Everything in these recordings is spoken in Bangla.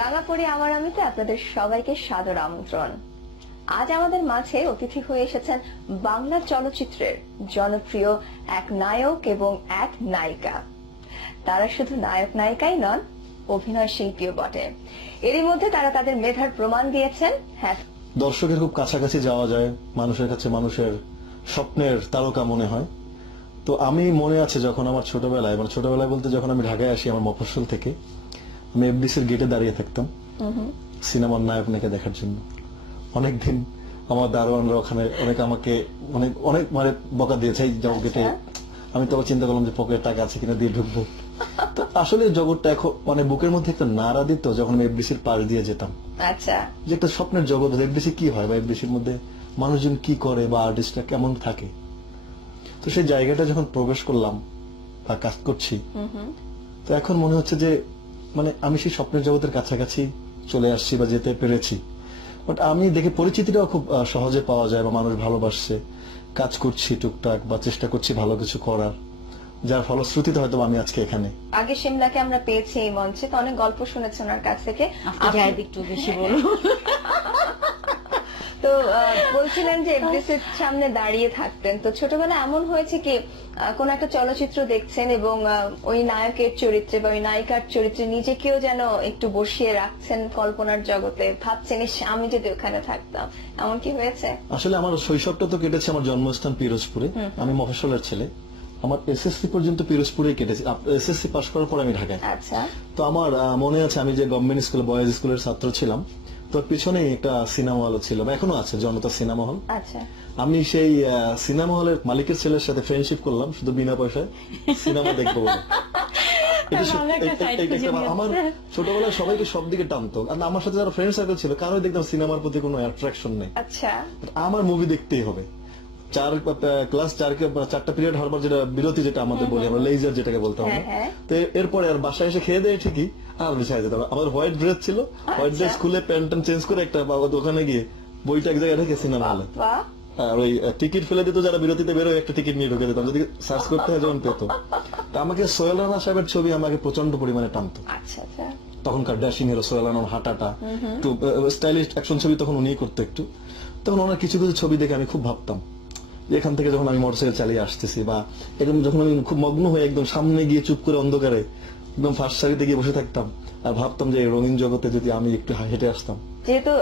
রাঙাপড়ি আমার আমিতে আপনাদের সবাইকে সাদর আমন্ত্রণ। আজ আমাদের মাঝে অতিথি হয়ে এসেছেন বাংলা চলচ্চিত্রের জনপ্রিয় এক নায়ক এবং এক নায়িকা। তারা শুধু নায়ক নায়িকাই নন, অভিনয় শিল্পীও বটে। এরই মধ্যে তারা তাদের মেধার প্রমাণ দিয়েছেন। হ্যাঁ, দর্শকের খুব কাছাকাছি যাওয়া যায়, মানুষের কাছে মানুষের স্বপ্নের তারকা মনে হয়। তো আমি মনে আছে যখন আমার ছোটবেলায়, মানে ছোটবেলায় বলতে যখন আমি ঢাকায় আসি আমার মফস্বল থেকে, আমি এফডিসির গেটে দাঁড়িয়ে থাকতাম সিনেমার নায়ক নায়িকা দেখার জন্য। অনেকদিন আমার দারোয়ানরা ওখানে আমাকে অনেক মানে বকা দিয়েছে, যাও গেটে। আমি তো চিন্তা করলাম যে পকেটে টাকা আছে কিনা দিয়ে ঢুকবো। তো আসলে জগৎটা এখন মানে বুকের মধ্যে একটা নাড়া দিত যখন আমি এফডিসির পাশ দিয়ে যেতাম। আচ্ছা, যে একটা স্বপ্নের জগৎ, এফডিসি কি হয় বা এফডিসির মধ্যে মানুষজন কি করে বা আর্টিস্টরা কেমন থাকে। তো সেই জায়গাটা যখন প্রবেশ করলাম বা কাজ করছি, তো এখন মনে হচ্ছে যে মানে আমি সেই স্বপ্নের জগতের কাছাকাছি চলে আসছি বা যেতে পেরেছি। বাট আমি দেখে পরিচিতিটাও খুব সহজে পাওয়া যায় বা মানুষ ভালোবাসছে, কাজ করছি টুকটাক বা চেষ্টা করছি ভালো কিছু করার, যার ফলশ্রুতিতে হয়তো আমি আজকে এখানে। আগে শিমলাকে আমরা পেয়েছি এই মঞ্চে, তো অনেক গল্প শুনেছি ওনার কাছ থেকে। একটু বেশি বলো। তো বলছিলেন যে এফডিসির সামনে দাঁড়িয়ে থাকতেন, তো ছোটবেলায় এমন হয়েছে কি কোন একটা চলচ্চিত্র দেখছেন এবং ওই নায়কের চরিত্রে বা ওই নায়িকার চরিত্রে নিজেকেও যেন একটু বসিয়ে রাখছেন কল্পনার জগতে, ভাবছেন ইস আমি যদি ওখানে থাকতাম, এমন কি হয়েছে? আসলে আমার শৈশবটা তো কেটেছে আমার জন্মস্থান পিরোজপুরে। আমি মফস্বলের ছেলে। আমার এসএসসি পর্যন্ত পিরোজপুরেই কেটেছে। এসএসসি পাশ করার পর আমি ঢাকায়। আচ্ছা, তো আমার মনে আছে আমি যে গভর্নমেন্ট স্কুল বয়েজ স্কুলের ছাত্র ছিলাম, তো পিছনে একটা সিনেমা হল ছিল, এখনো আছে, জনতা সিনেমা হল। আচ্ছা, আমি সেই সিনেমা হলের মালিকের ছেলের সাথে ফ্রেন্ডশিপ করলাম শুধু বিনা পয়সায় সিনেমা দেখবো বলে। আমার ছোটবেলায় সবাইকে সব দিকে টানতো, আর আমার সাথে যারা ফ্রেন্ড সার্কেল ছিল কারোই দেখতাম সিনেমার প্রতি কোনো অ্যাট্রাকশন নেই। আচ্ছা, আমার মুভি দেখতেই হবে। ক্লাস 4টা পিরিয়ড হওয়ার পর যেটা বিরতি, যেটা আমাদের বলি আমরা লেজার যেটাকে বলতে হবে, তো এরপরে আর বাসায় এসে খেয়ে দেয় ঠিকই আর বিছায় যেতাম। আমার হোয়াইট ড্রেস ছিল, হোয়াইট ড্রেস খুলে প্যান্ট চেঞ্জ করে একটা ওখানে গিয়ে বইটা এক জায়গায় রেখে সিনেমা হলে, আর ওই টিকিট ফেলে দিত যারা বিরতিতে বেরোয়, একটা টিকিট নিয়ে ঢুকে দিতাম যদি সার্চ করতে হয় যখন পেতো। তা আমাকে সোহেল রানা সাহেবের ছবি আমাকে প্রচন্ড পরিমাণে টানতো। আচ্ছা, আচ্ছা, তখনকার ড্যাশিং হিরো সোহেল রানার হাঁটাটা একটু স্টাইলিশ অ্যাকশন ছবি তখন উনি করতো একটু। তখন ওনার কিছু কিছু ছবি দেখে আমি খুব ভাবতাম যে এখান থেকে যখন আমি মোটরসাইকেল চালিয়ে আসতেছি বা একদম যখন আমি খুব মগ্ন হয়ে একদম সামনে গিয়ে চুপ করে অন্ধকারে একদম ফার্স্ট সারিতে গিয়ে বসে থাকতাম আর ভাবতাম যে এই রঙিন জগতে যদি আমি একটু হেঁটে আসতাম। যেহেতু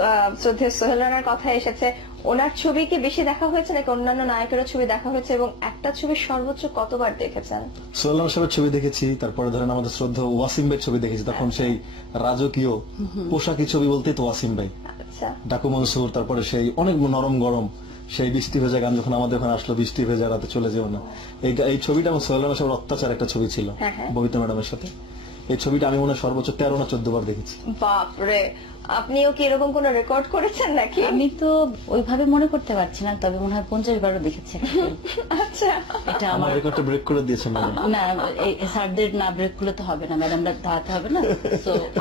শ্রদ্ধেয় সোহেল রানার কথা এসেছে, ওনার ছবি কি বেশি দেখা হয়েছে নাকি অন্যান্য নায়কের ছবি দেখা হয়েছে, এবং একটা ছবি সর্বোচ্চ কতবার দেখেছেন? সোহেল রানা সাহেবের ছবি দেখেছি, তারপরে ধরেন আমাদের শ্রদ্ধেয় ওয়াসিম ভাইয়ের ছবি দেখেছি, তখন সেই রাজকীয় পোশাকি ছবি বলতে তো ওয়াসিম ভাই, আচ্ছা, ডাকু মনসুর, তারপরে সেই অনেক নরম গরম সেই বৃষ্টি ভেজা গান যখন আমাদের ওখানে আসলো, বৃষ্টি ভেজা রাতে চলে যেও না, এই ছবিটা আমার সোহেল রানা সাহেবের অত্যাচার একটা ছবি ছিল ববিতা ম্যাডামের সাথে। এই ছবিটা আমি মনে হয় সর্বোচ্চ 13 না 14 বার দেখেছি। বাপরে, আপনিও কি এরকম কোন রেকর্ড করেছেন নাকি? আমি তো ওইভাবে মনে করতে পারছি না, তবে মনে হয় 50 বারও দেখেছি। আচ্ছা, এটা আমার রেকর্ডটা ব্রেক করে দিয়েছে ম্যাডাম। না, স্যারদের না ব্রেক করলে তো হবে না, ম্যাডামরা দাঁড়াতে হবে না।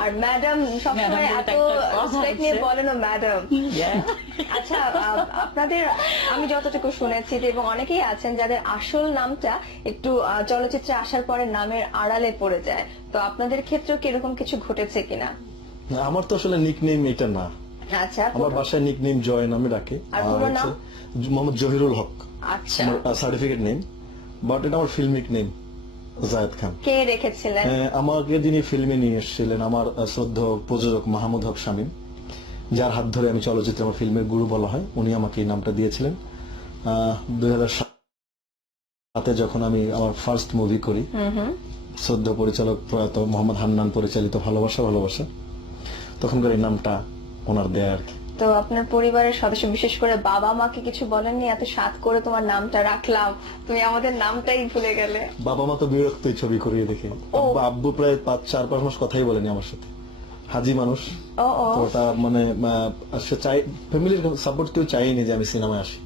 আর ম্যাডাম সবসময় এত রেসপেক্ট নিয়ে বলেন ম্যাডাম। আচ্ছা, আপনাদের আমি যতটুকু শুনেছি যে এবং অনেকেই আছেন যাদের আসল নামটা একটু চলচ্চিত্রে আসার পরে নামের আড়ালে পড়ে যায়, তো আপনাদের ক্ষেত্রেও কি এরকম কিছু ঘটেছে কিনা? আমার তো আসলে নিকনেম এটা না। আচ্ছা, আমার বাসায় নিকনেম জয় নামে ডাকে, আর পুরো নাম মোহাম্মদ জহিরুল হক। আচ্ছা, আমার সার্টিফিকেট নেম, বাট এটা আমার ফিল্মিক নেম জায়েদ খান। কে রেখেছিলেন? আমাকে যিনি ফিল্মে নিয়ে এসেছিলেন আমার শ্রদ্ধেয় প্রযোজক মাহমুদ হক শামীম, যার হাত ধরে আমি চলচ্চিত্রে আমার ফিল্মের গুরু বলা হয়, উনি আমাকে এই নামটা দিয়েছিলেন। 2007 যখন আমি আমার ফার্স্ট মুভি করি, শ্রদ্ধেয় পরিচালক প্রয়াত মোহাম্মদ হান্নান পরিচালিত ভালোবাসা ভালোবাসা, তখনকার এই নামটা ওনার দেয়া আর কি। তো আপনার পরিবারের সদস্য বিশেষ করে বাবা মাকে কিছু বলেননি এত সাত করে তোমার নামটা রাখলাম, তুমি আমাদের নামটাই ভুলে গেলে? বাবা মা তো বিরক্ত এই ছবি করিয়ে দেখে। আব্বু প্রায় 4-5 মাস কথাই বলেনি আমার সাথে, হাজি মানুষ তো ওটা মানে সে চাই, ফ্যামিলির সাপোর্ট কেউ চাইনি যে আমি সিনেমায় আসি।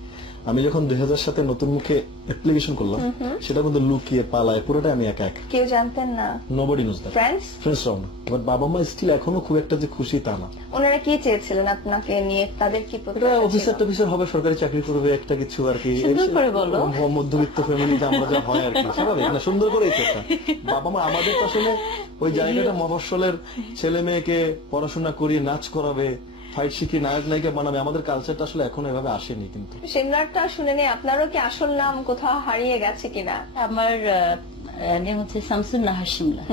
আমি যখন 2000 সাথে নতুন মুখে অ্যাপ্লিকেশন করলাম, সেটা কিন্তু লুকিয়ে পালায় পুরোটা আমি একা একা, কেউ জানতেন না? নোবডি নোজ দ্যাট, ফ্রেন্ডসরাও না। বাট বাবা মা স্টিল এখনো খুব একটা যে খুশি তা না। ওনারা কি চেয়েছিলেন আপনাকে নিয়ে? তাদের কি এটা প্রত্যাশা অফিসার ছিল? টফিসার হবে, সরকারি চাকরি করবে, একটা কিছু আর কি, সুন্দর করে বলো। মধ্যবিত্ত ফ্যামিলি আমরা যা হয় আর কি, স্বাভাবিক না, সুন্দর করেই তো একটা। বাবা মা আমাদের তো আসলে ওই জায়গাটা মফস্বলের ছেলে মেয়েকে পড়াশোনা করিয়ে নাচ করাবে, ফাইট শিখিয়ে নায়ক নায়িকা বানাবে, আমাদের কালচারটা আসলে এখন এভাবে আসেনি। কিন্তু সিমলারটা শুনে নেই, আপনারও কি আসল নাম কোথাও হারিয়ে গেছে কিনা? আমার নেম হচ্ছে শামসুন নাহার শিমলা।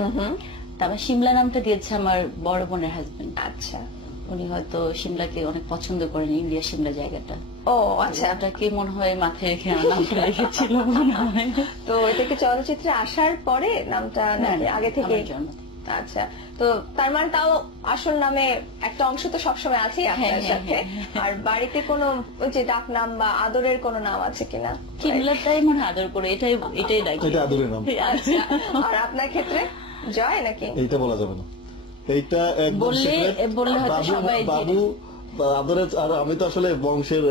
তা আমার শিমলা নামটা দিয়েছে আমার বড় বোনের হাজবেন্ড। আচ্ছা, উনি হয়তো শিমলাকে অনেক পছন্দ করেন, ইন্ডিয়া শিমলা জায়গাটা। ও আচ্ছা। ওটাকে মনে হয় মাথায় রেখে আমার নামটা রেখেছিল মনে হয়। তো এটা কি চলচ্চিত্রে আসার পরে নামটা নাকি আগে থেকে? আমার জন্ম থেকে। আচ্ছা, তো তার মানে তাও আসল নামে একটা অংশ তো সবসময় আছেই আপনার হ্যাঁ, সাথে। আর বাড়িতে কোনো ওই যে ডাক নাম বা আদরের কোনো নাম আছে কিনা? শিমলাটাই মনে হয় আদর করে, এটাই ডাকি। এটা আদরের নাম। আচ্ছা, আর আপনার ক্ষেত্রে জয় নাকি? এইটা বলা যাবে না, এইটা একদম বললে হয়তো বাবু, সবাই বাবু আদরের। আর আমি তো আসলে বংশের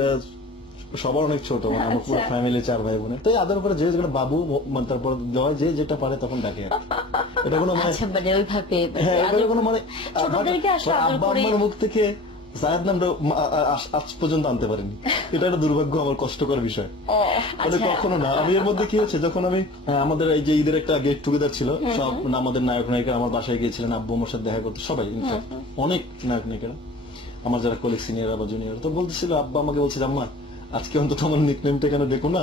সবার অনেক ছোট, মানে আমার পুরো আচ্ছা। ফ্যামিলি 4 ভাই বোনের, তাই আদর করে যে যেটা বাবু, মানে তারপর জয়, যে যেটা পারে তখন ডাকে আর কি। এটা কোনো মানে, আচ্ছা, মানে ওইভাবে হ্যাঁ, এটা কোনো মানে ছোটদেরকে আসলে আদর আব্বা করে। আম্মার মুখ থেকে জায়েদ নামটা আজ পর্যন্ত আনতে পারিনি। এটা একটা দুর্ভাগ্য, আমার কষ্টকর বিষয়। ও মানে আচ্ছা। কখনো না। আমি এর মধ্যে কি হয়েছে, যখন আমি আমাদের এই যে ঈদের একটা গেট টুগেদার ছিল, সব আমাদের নায়ক নায়িকা আমার বাসায় গিয়েছিলেন, আব্বু আমার সাথে দেখা করতে সবাই, ইনফ্যাক্ট অনেক নায়ক নায়িকারা, আমার যারা কলিগ সিনিয়র বা জুনিয়র, তো বলতেছিল, আব্বা আমাকে বলছে, আম্মা আজকে অন্তত আমার নিকনেমটা কেন দেখো না,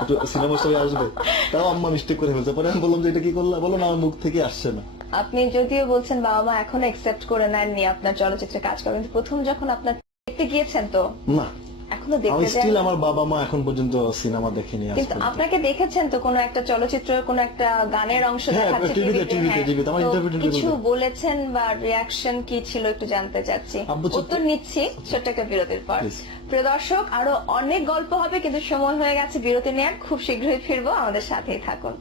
একটু সিনেমার সবাই আসবে। তাও আম্মা মিস্টেক করে ফেলছে। পরে আমি বললাম যে এটা কি করলা, বলো না আমার মুখ থেকে আসছে না। আপনি যদিও বলছেন বাবা মা এখনো একসেপ্ট করে নেননি আপনার চলচ্চিত্রে কাজ করেন, কিন্তু প্রথম যখন আপনার দেখতে গিয়েছেন তো না, এখনো আমি দেখতে স্টিল যান? আমার বাবা মা এখন পর্যন্ত সিনেমা দেখেনি আজ কিন্তু পর্যন্ত। আপনাকে দেখেছেন তো কোনো একটা চলচ্চিত্র, কোনো একটা গানের অংশ হ্যাঁ, দেখাচ্ছে টিভিতে, টিভিতে, হ্যাঁ। টিভিতে, আমার তো interpreted কিছু টিভিতে। বলেছেন বা রিয়াকশন কি ছিল একটু জানতে চাচ্ছি। আব্বু ছোট্ট- উত্তর নিচ্ছি ছোট্ট একটা বিরতির পর। Please. প্রিয় দর্শক, আরো অনেক গল্প হবে, কিন্তু সময় হয়ে গেছে বিরতি নেওয়ার। খুব শীঘ্রই ফিরবো, আমাদের সাথেই থাকুন।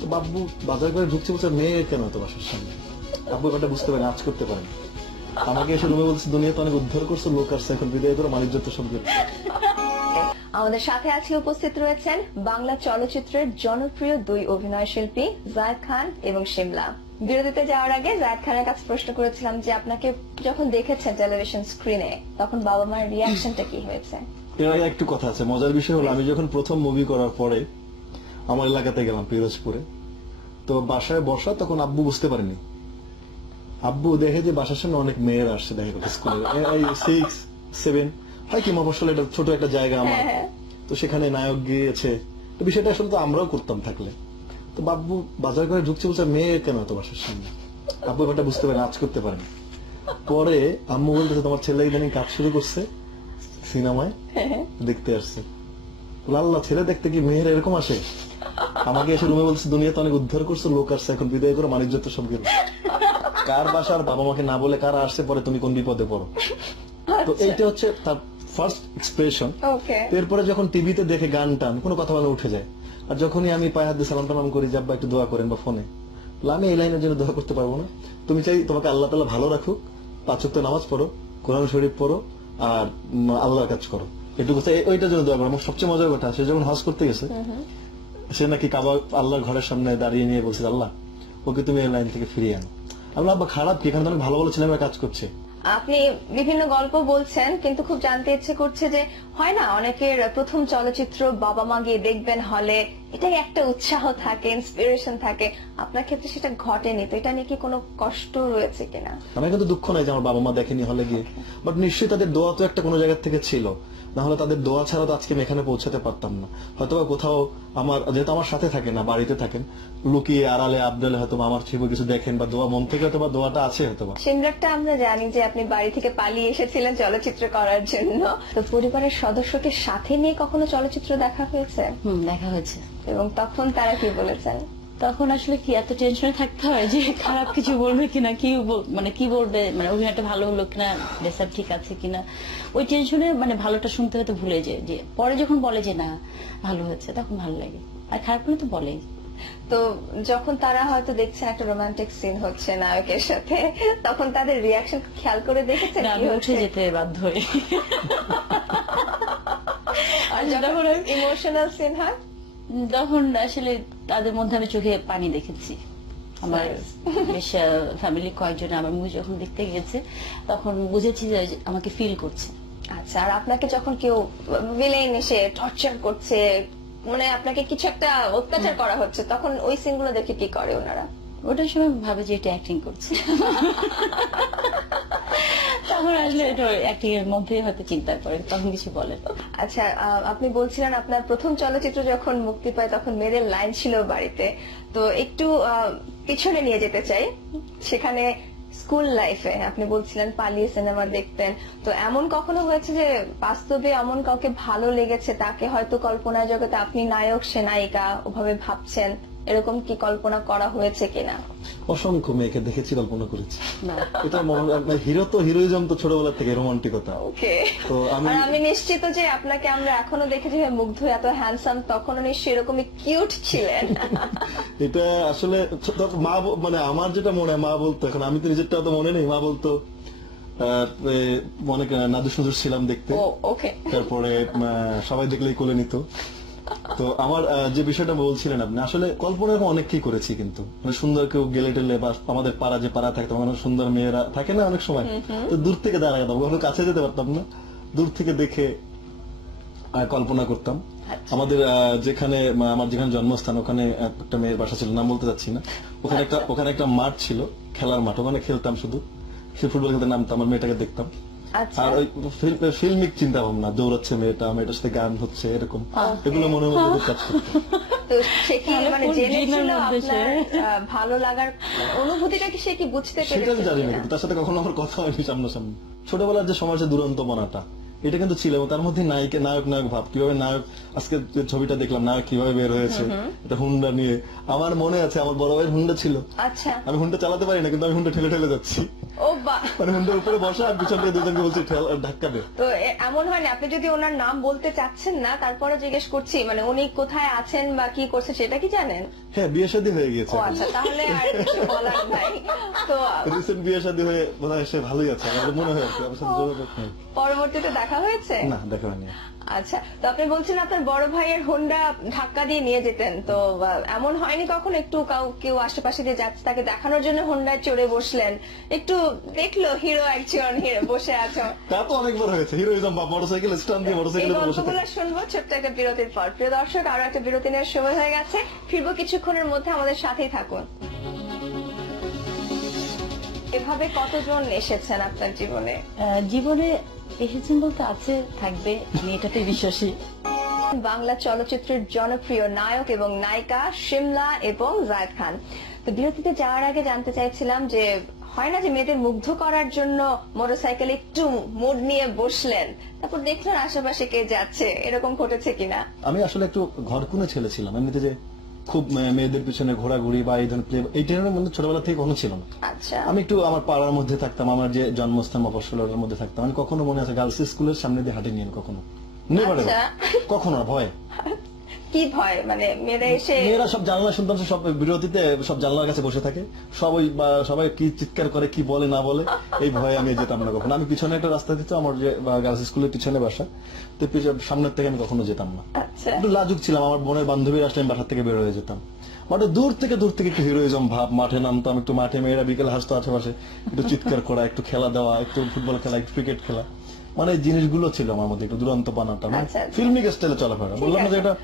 তো বাবু বাজার করে ঢুকছে, বলছে মেয়ে কেন তো বাসার সামনে। আব্বু ব্যাপারটা বুঝতে পারেন, আজ করতে পারেন। আমাকে এসে রুমে বলছে, দুনিয়া তো অনেক উদ্ধার করছো, লোক আসছে, এখন বিদায় করো, মানিজ্য তো সব গেলো। আমাদের সাথে আছে, উপস্থিত রয়েছেন বাংলা চলচ্চিত্রের জনপ্রিয় 2 অভিনয় শিল্পী জায়েদ খান এবং শিমলা। বিরতিতে যাওয়ার আগে জায়েদ খানের কাছে প্রশ্ন করেছিলাম যে আপনাকে যখন দেখেছেন টেলিভিশন স্ক্রিনে, তখন বাবা মার রিয়াকশনটা কি হয়েছে? এর আগে একটু কথা আছে, মজার বিষয় হলো, আমি যখন প্রথম মুভি করার পরে আমার এলাকাতে গেলাম পিরোজপুরে, তো বাসায় বসা, তখন আব্বু বুঝতে পারেনি। আব্বু দেখে যে বাসার সামনে অনেক মেয়েরা আসছে দেখা করতে, স্কুলে 6, 7, হয় কি মফস্বল, এটা ছোট একটা জায়গা আমার, তো সেখানে নায়ক গিয়েছে, তো বিষয়টা আসলে তো আমরাও করতাম থাকলে। তো বাব্বু বাজার করে ঢুকছে, বলছে মেয়ে কেন তো বাসার সামনে। আব্বু ব্যাপারটা বুঝতে পারেন, আজ করতে পারেন। পরে আম্মু বলতেছে, তোমার ছেলে ইদানিং কাজ শুরু করছে সিনেমায়, দেখতে আসছে। আল্লাহ, ছেলে দেখতে কি মেয়ের এরকম আসে? আমাকে এসে রুমে বলছে, দুনিয়া তো অনেক উদ্ধার করছো, লোক আসছে, এখন বিদায় করো, মানিজ্য তো সব গেল। কার বাসার বাবা মাকে না বলে কারা আসছে, পরে তুমি কোন বিপদে পড়ো। তো এইটা হচ্ছে তার ফার্স্ট এক্সপ্রেশন। ওকে, এরপরে যখন টিভিতে দেখে গান টান কোনো কথা বলে উঠে যায়, আর যখনই আমি পায়ে হাত দিয়ে সালাম টালাম করি, যাব্বা একটু দোয়া করেন বা ফোনে, আমি এই লাইনের জন্য দোয়া করতে পারবো না। তুমি চাই তোমাকে আল্লাহ তাআলা ভালো রাখুক, 5 ওয়াক্ত নামাজ পড়ো, কোরআন শরীফ পড়ো, আর আল্লাহর কাজ করো, এটুকু ওইটার জন্য দোয়া করো। আমার সবচেয়ে মজার কথা, সে যখন হজ করতে গেছে, সে নাকি কাবা আল্লাহর ঘরের সামনে দাঁড়িয়ে নিয়ে বলছে, আল্লাহ ওকে তুমি এই লাইন থেকে ফিরিয়ে আনো। আমি আব্বা খারাপ কি, এখানে তো অনেক ভালো ভালো ছেলেমেয়েরা কাজ করছে। আপনি বিভিন্ন গল্প বলছেন, কিন্তু খুব জানতে ইচ্ছে করছে যে হয় না অনেকের প্রথম চলচ্চিত্র বাবা মা গিয়ে দেখবেন হলে, এটাই একটা উৎসাহ থাকে, ইন্সপিরেশন থাকে। আপনার ক্ষেত্রে সেটা ঘটেনি, তো এটা নিয়ে কি কোনো কষ্ট রয়েছে কিনা? আমার কিন্তু দুঃখ নাই যে আমার বাবা মা দেখেনি হলে গিয়ে, বাট নিশ্চয়ই তাদের দোয়া তো একটা কোনো জায়গা থেকে ছিল, না হলে তাদের দোয়া ছাড়া তো আজকে আমি এখানে পৌঁছাতে পারতাম না। হয়তো কোথাও আমার, যেহেতু আমার সাথে থাকে না, বাড়িতে থাকেন, লুকিয়ে আড়ালে আবডালে হয়তো আমার ছবি কিছু দেখেন, বা দোয়া মন থেকে হয়তো বা দোয়াটা আছে হয়তো বা। সিমরাটটা আমরা জানি যে আপনি বাড়ি থেকে পালিয়ে এসেছিলেন চলচ্চিত্র করার জন্য, তো পরিবারের সদস্যকে সাথে নিয়ে কখনো চলচ্চিত্র দেখা হয়েছে? দেখা হয়েছে। এবং তখন তারা কি বলেছেন? তখন আসলে কি এত টেনশনে থাকতে হয় যে খারাপ কিছু বলবে কিনা, মানে কি বলবে, মানে অভিনয়টা ভালো হলো কিনা, ড্রেসআপ ঠিক আছে কিনা, ওই টেনশনে মানে ভালোটা শুনতে হয়তো ভুলে যায়, যে পরে যখন বলে যে না ভালো হয়েছে, তখন ভালো লাগে। আর খারাপ হলে তো বলেই। তো যখন তারা হয়তো দেখছেন একটা রোমান্টিক সিন হচ্ছে নায়কের সাথে, তখন তাদের রিয়াকশন খেয়াল করে দেখেছেন না, কি আমি উঠে হচ্ছে? যেতে বাধ্য হই। আর যখন ইমোশনাল সিন হয় তখন আসলে তাদের মধ্যে আমি চোখে পানি দেখেছি। আমার বেশ ফ্যামিলি কয়েকজন আমার মুভি যখন দেখতে গেছে তখন বুঝেছি যে আমাকে ফিল করছে। আচ্ছা, আর আপনাকে যখন কেউ ভিলেন এসে টর্চার করছে, মানে আপনাকে কিছু একটা অত্যাচার করা হচ্ছে, তখন ওই সিনগুলো দেখে কি করে ওনারা? ওটার সময় ভাবে যে এটা অ্যাক্টিং করছে। তখন আসলে এটা অ্যাক্টিং এর মধ্যে হয়তো চিন্তা করে, তখন কিছু বলে না। আচ্ছা, আপনি বলছিলেন আপনার প্রথম চলচ্চিত্র যখন মুক্তি পায় তখন মেয়েদের লাইন ছিল বাড়িতে, তো একটু পিছনে নিয়ে যেতে চাই। সেখানে স্কুল লাইফে আপনি বলছিলেন পালিয়ে সিনেমা দেখতেন, তো এমন কখনো হয়েছে যে বাস্তবে এমন কাউকে ভালো লেগেছে, তাকে হয়তো কল্পনার জগতে আপনি নায়ক সে নায়িকা ওভাবে ভাবছেন, এরকম কি কল্পনা করা হয়েছে কিনা? অসংখ্য মেয়েকে দেখেছি, কল্পনা করেছি। না, এটা হিরো তো হিরোইজম তো ছোটবেলা থেকে রোমান্টিকতা। ওকে। তো আমি আর আমি নিশ্চিত যে আপনাকে আমরা এখনো দেখেছি যে মুগ্ধ এত হ্যান্ডসাম, তখনও নিশ্চয়ই এরকমই কিউট ছিলেন। এটা আসলে মা মানে আমার যেটা মনে হয় মা বলতো, এখন আমি তো নিজেরটা তো মনে নেই, মা বলতো মনে নাদুস নদুস ছিলাম দেখতে, ও ওকে। তারপরে সবাই দেখলেই কোলে নিত। তো আমার যে বিষয়টা বলছিলেন আপনি, আসলে কল্পনা অনেক কি করেছি, কিন্তু মানে সুন্দর কেউ গেলে টেলে বা আমাদের পাড়া যে পাড়া থাকতো মানে সুন্দর মেয়েরা থাকে না অনেক সময়, তো দূর থেকে দাঁড়ায় যেতাম, কখনো কাছে যেতে পারতাম না, দূর থেকে দেখে কল্পনা করতাম। আমাদের যেখানে আমার যেখানে জন্মস্থান ওখানে একটা মেয়ের বাসা ছিল, নাম বলতে চাচ্ছি না, ওখানে একটা মাঠ ছিল, খেলার মাঠ, ওখানে খেলতাম, শুধু ফুটবল খেলতে নামতাম, আমার মেয়েটাকে দেখতাম। আচ্ছা, আর ওই ফিল্মিক চিন্তা ভাবনা, দৌড়াচ্ছে মেয়েটার সাথে গান হচ্ছে, এরকম এগুলো মনের মধ্যে খুব কাজ করতো। তো সে কি তাহলে মানে কোন জেনেছিল জিনের মধ্যে আপনার সে? ভালো লাগার অনুভূতিটা কি সে কি বুঝতে সেটা আমি পেরেছে জানি না, কিনা? কিন্তু তার সাথে কখনো আমার কথা হয়নি সামনাসামনি। ছোটবেলার যে সমাজের দুরন্তপনাটা, এটা কিন্তু ছিল, এবং তার মধ্যে নায়ক ভাব, কিভাবে নায়ক, আজকে যে ছবিটা দেখলাম নায়ক কিভাবে বের হয়েছে, এটা হুন্ডা নিয়ে। আমার মনে আছে আমার বড় ভাইয়ের হুন্ডা ছিল, আচ্ছা, আমি হুন্ডা চালাতে পারি না, কিন্তু আমি হুন্ডা ঠেলে ঠেলে যাচ্ছি, ও বা। মানে হুন্ডার উপরে বসা, আর পিছন থেকে দুজনকে বলছি ধাক্কা দে। তো এমন হয় না, আপনি যদি ওনার নাম বলতে চাচ্ছেন না, তারপরে জিজ্ঞেস করছি, মানে উনি কোথায় আছেন বা কি করছে সেটা কি জানেন? হ্যাঁ, বিয়ে শাদী হয়ে গিয়েছে, ও আচ্ছা, তাহলে আর কিছু বলার নাই। তো রিসেন্ট বিয়ে শাদী হয়ে বোধহয় সে ভালোই আছে, আমার মনে হয় আর কি, আমার সাথে যোগাযোগ নেই। পরবর্তীতে দেখা হয়েছে? না, দেখা হয়নি। আচ্ছা, তো আপনি বলছেন আপনার বড় ভাইয়ের হোন্ডা ধাক্কা দিয়ে নিয়ে যেতেন, তো এমন হয়নি কখন একটু কেউ আশেপাশে দিয়ে যাচ্ছে, তাকে দেখানোর জন্য হোন্ডায় চড়ে বসলেন, একটু দেখলো হিরো একজন বসে আছো? তা তো অনেকবার হয়েছে, হিরোইজম বা মোটরসাইকেল স্ট্যান্ড দিয়ে এই মোটরসাইকেলে বসে গল্পগুলো থাকে। শুনবো ছোট্ট একটা বিরতির পর। প্রিয় দর্শক, আরো একটা বিরতি নেওয়ার সময় হয়ে গেছে, ফিরবো কিছুক্ষণের মধ্যে, আমাদের সাথেই থাকুন। এভাবে কতজন এসেছেন আপনার জীবনে? জীবনে এসেছেন বলতে আছে, থাকবে, আমি এটাতে বিশ্বাসী। বাংলা চলচ্চিত্রের জনপ্রিয় নায়ক এবং নায়িকা শিমলা এবং জায়েদ খান। তো বিরতিতে যাওয়ার আগে জানতে চাইছিলাম যে হয় না যে মেয়েদের মুগ্ধ করার জন্য মোটরসাইকেল একটু মোড নিয়ে বসলেন, তারপর দেখলেন আশেপাশে কে যাচ্ছে, এরকম ঘটেছে কিনা? আমি আসলে একটু ঘরকুনে ছেলে ছিলাম, এমনিতে যে খুব মেয়েদের পিছনে ঘোরাঘুরি বা এই ধরনের এই ধরনের মধ্যে ছোটবেলা থেকে কোনো ছিল না। আচ্ছা, আমি একটু আমার পাড়ার মধ্যে থাকতাম, আমার যে জন্মস্থান মফস্বলের মধ্যে থাকতাম, আমি কখনো মনে আছে গার্লস স্কুলের সামনে দিয়ে হাঁটে নিয়ে কখনো নেভার আচ্ছা। কখনো না, ভয়। কি ভয়? মানে মেয়েরা এসে মেয়েরা সব জানলা শুনতাম, সব বিরতিতে সব জানলার কাছে বসে থাকে, সবাই কি চিৎকার করে, কি বলে না বলে, এই ভয়ে আমি যেতাম না কখনো। আমি পিছনে একটা রাস্তা দিত, আমার যে গার্লস স্কুলের পিছনে বাসা, তো সামনের থেকে আমি কখনো যেতাম না। আচ্ছা, একটু লাজুক ছিলাম, আমার বোনের বান্ধবীরা আসলে আমি বাসা থেকে বের হয়ে যেতাম, মানে দূর থেকে একটু হিরোইজম ভাব, মাঠে নামতাম, একটু মাঠে মেয়েরা বিকেল হাসতো আশেপাশে, একটু চিৎকার করা, একটু খেলা দেওয়া, একটু ফুটবল খেলা, একটু ক্রিকেট খেলা, মানে এই জিনিসগুলো ছিল আমার মধ্যে, একটু দুরন্ত পানাটা, মানে আচ্ছা, আচ্ছা। ফিল্মিক স্টাইলে চলাফেরা। বললাম না যে এটা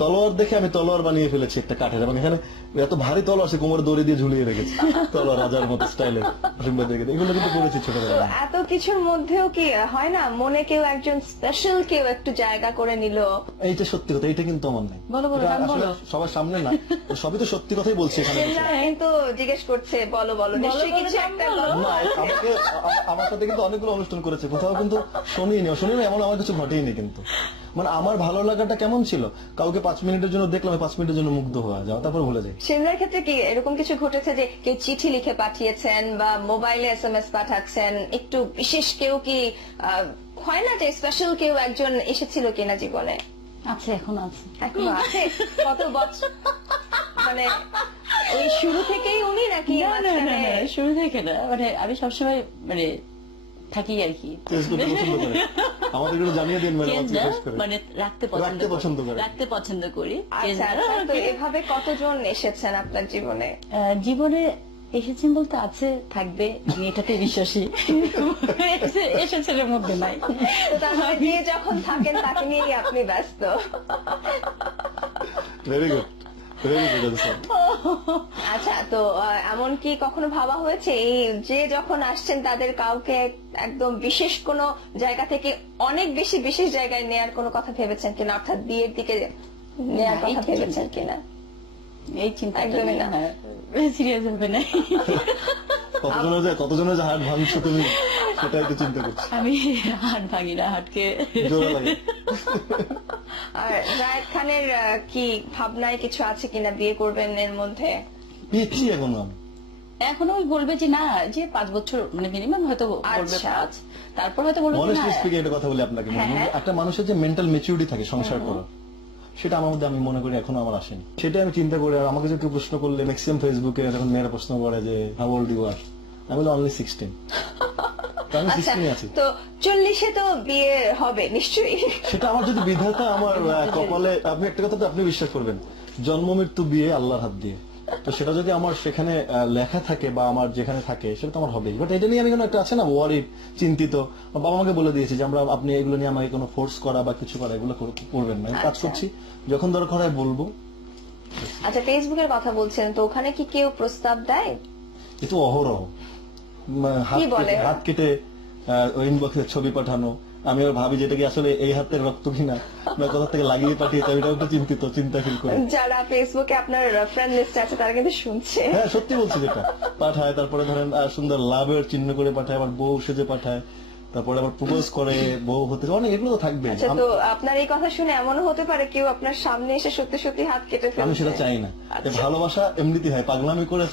তলোয়ার দেখে আমি তলোয়ার বানিয়ে ফেলেছি একটা কাঠের, এবং এখানে এত ভারী তলোয়ার সে কোমরে দড়ি দিয়ে ঝুলিয়ে রেখেছি, তলোয়ার রাজার মতো স্টাইলে, এগুলো কিন্তু করেছি তো ছোটবেলায়। এত কিছুর মধ্যেও কি হয় না মনে কেউ একজন স্পেশাল কেউ একটু জায়গা করে নিল? এইটা সত্যি কথা, এইটা কিন্তু আমার নাই। বলো, এটা নাম আসলে বলো। সবার সামনে না, সবই তো সত্যি কথাই বলছি এখানে বসে। শিমলা কিন্তু জিজ্ঞেস করছে, বলো বলো, নিশ্চয়ই বলো, কিছু নাম একটা বলো। বলো। না, আমার সাথে কিন্তু অনেকগুলো অনুষ্ঠান করেছে, কোথাও কিন্তু শুনিনি এমন আমার কিছু ঘটেইনি, কিন্তু মানে আমার ভালো লাগাটা কেমন ছিল, কাউকে 5 মিনিটের জন্য দেখলাম, 5 মিনিটের জন্য মুগ্ধ হয়ে যাও, তারপর ভুলে যাই। শিমলার ক্ষেত্রে কি এরকম কিছু ঘটেছে যে কেউ চিঠি লিখে পাঠিয়েছেন বা মোবাইলে SMS পাঠাচ্ছেন, একটু বিশেষ কেউ কি হয় না যে স্পেশাল কেউ একজন এসেছিল কিনা জীবনে? আছে, এখন আছে। এখনো আছে? কত বছর মানে ওই শুরু থেকেই উনি নাকি না, না, না, মাঝখানে? না, শুরু থেকে না, মানে আমি সবসময় মানে থাকি আর কি, Taste করতে পছন্দ করে। আমাদের একটু জানিয়ে দিন ম্যাডাম, Change আপনি না, taste করেন। মানে রাখতে রাখতে পছন্দ করেন। রাখতে পছন্দ করি। Change আচ্ছা না, আচ্ছা, তো okay? এভাবে কতজন এসেছেন আপনার জীবনে? জীবনে এসেছেন বলতে আছে, থাকবে, আমি এটাতে বিশ্বাসী। এসেছেন এর মধ্যে নাই। তো তার মানে যে যখন থাকেন তাকে নিয়েই আপনি ব্যস্ত। Very good, very good sir. আচ্ছা, তো এমন কি কখনো ভাবা হয়েছে এই যে যখন আসছেন তাদের কাউকে একদম বিশেষ কোনো জায়গা থেকে অনেক বেশি বিশেষ জায়গায় নেয়ার কোনো কথা ভেবেছেন কিনা, অর্থাৎ বিয়ের দিকে নেয়ার না, কথা এই ভেবেছেন কিনা? এই চিন্তা একদমই না। সিরিয়াস হবে না। কতজনের যে হার্ট ভাঙছো তুমি, সেটাই তো চিন্তা করছি। আমি হাট ভাঙি না, হাটকে জোড়া লাগে। আর রায়েত খানের কি ভাবনায় কিছু আছে কিনা বিয়ে করবেন এর মধ্যে? পিচ্ছি এখন আমি। এখনো ওই বলবে যে না, যে 5 বছর মানে মিনিমাম হয়তো বলবে আচ্ছা। 5, তারপর হয়তো বলবে যে অনেস্টলি না। স্পিকিং একটা কথা বলি আপনাকে, হ্যাঁ, হ্যাঁ। একটা মানুষের যে মেন্টাল ম্যাচুরিটি থাকে সংসার করার, সেটা আমার মধ্যে আমি মনে করি এখনো আমার আসেনি। সেটা আমি চিন্তা করি। আর আমাকে যে কেউ প্রশ্ন করলে ম্যাক্সিমাম ফেসবুকে যখন মেয়েরা প্রশ্ন করে যে হাউ ওল্ড ইউ আর, আমি বলি অনলি 16। আমি আচ্ছা, 16 আছি। তো 40-এ তো বিয়ে হবে নিশ্চয়ই। সেটা আমার যদি বিধাতা আমার কপালে, আপনি একটা কথা তো আপনি বিশ্বাস করবেন, জন্ম মৃত্যু বিয়ে আল্লাহর হাত দিয়ে, তো সেটা যদি আমার সেখানে লেখা থাকে বা আমার যেখানে থাকে সেটা তো আমার হবেই। বাট এটা নিয়ে আমি কোনো একটা আছে না ওয়ারি, চিন্তিত। আমার বাবা আমাকে বলে দিয়েছে যে আপনি এগুলো নিয়ে আমাকে কোনো ফোর্স করা বা কিছু করা এগুলো করবেন না। আমি কাজ আচ্ছা। করছি, যখন দরকার হয় বলবো। আচ্ছা, ফেসবুকের কথা বলছেন, তো ওখানে কি কেউ প্রস্তাব দেয়? এ তো অহরহ কি বলে? হাত কেটে ওই ইনবক্সে ছবি পাঠানো। আমি আবার ভাবি যেটা কি আসলে এই হাতের রক্ত কিনা, বা কোথা থেকে লাগিয়ে পাঠিয়েছে, আমি এটাও একটু চিন্তা ফিল করি। যারা ফেসবুকে আপনার ফ্রেন্ড লিস্টে আছে তারা কিন্তু শুনছে। হ্যাঁ সত্যি বলছি, যেটা পাঠায়, তারপরে ধরেন সুন্দর লাভের চিহ্ন করে পাঠায়, আবার বউ সেজে পাঠায়, তারপরে আবার প্রপোজ করে বউ হতে, অনেক এগুলো তো থাকবে। আচ্ছা, তো আপনার এই কথা শুনে এমনও হতে পারে কেউ আপনার সামনে এসে সত্যি সত্যি হাত কেটে আমি ফেলছে। সেটা চাই না। আচ্ছা। ভালোবাসা এমনিতে হয়, পাগলামি করে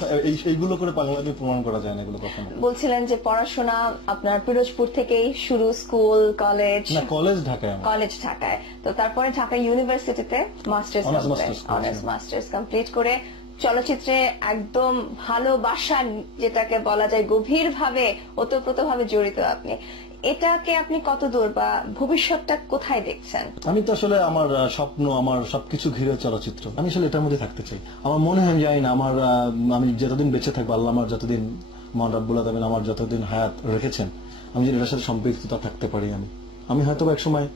এইগুলো করে পাগলামি প্রমাণ করা যায় না, এগুলো কখনো। বলছিলেন যে পড়াশোনা আপনার পিরোজপুর থেকেই শুরু, স্কুল কলেজ? না, কলেজ ঢাকায় আমার। কলেজ ঢাকায়, তো তারপরে ঢাকা ইউনিভার্সিটিতে মাস্টার্স Honours কমপ্লিট, masters করেছি। অনার্স মাস্টার্স কমপ্লিট করে চলচ্চিত্রে একদম ভালোবাসা, যেটাকে বলা যায় গভীর ভাবে ওতপ্রোত ভাবে জড়িত আপনি। এটাকে আপনি কত দূর বা ভবিষ্যৎটা কোথায় দেখছেন? আমি তো আসলে আমার স্বপ্ন, আমার সবকিছু ঘিরে চলচ্চিত্র। আমি আসলে এটার মধ্যে থাকতে চাই। আমার মনে হয়, জানি না, আমি যতদিন বেঁচে থাকবো, আল্লাহ আমার যতদিন, মহান রাব্বুল আলামিন আমার যতদিন হায়াত রেখেছেন, আমি যদি এটার সাথে সম্পৃক্ততা থাকতে পারি, আমি হয়তো এক সময়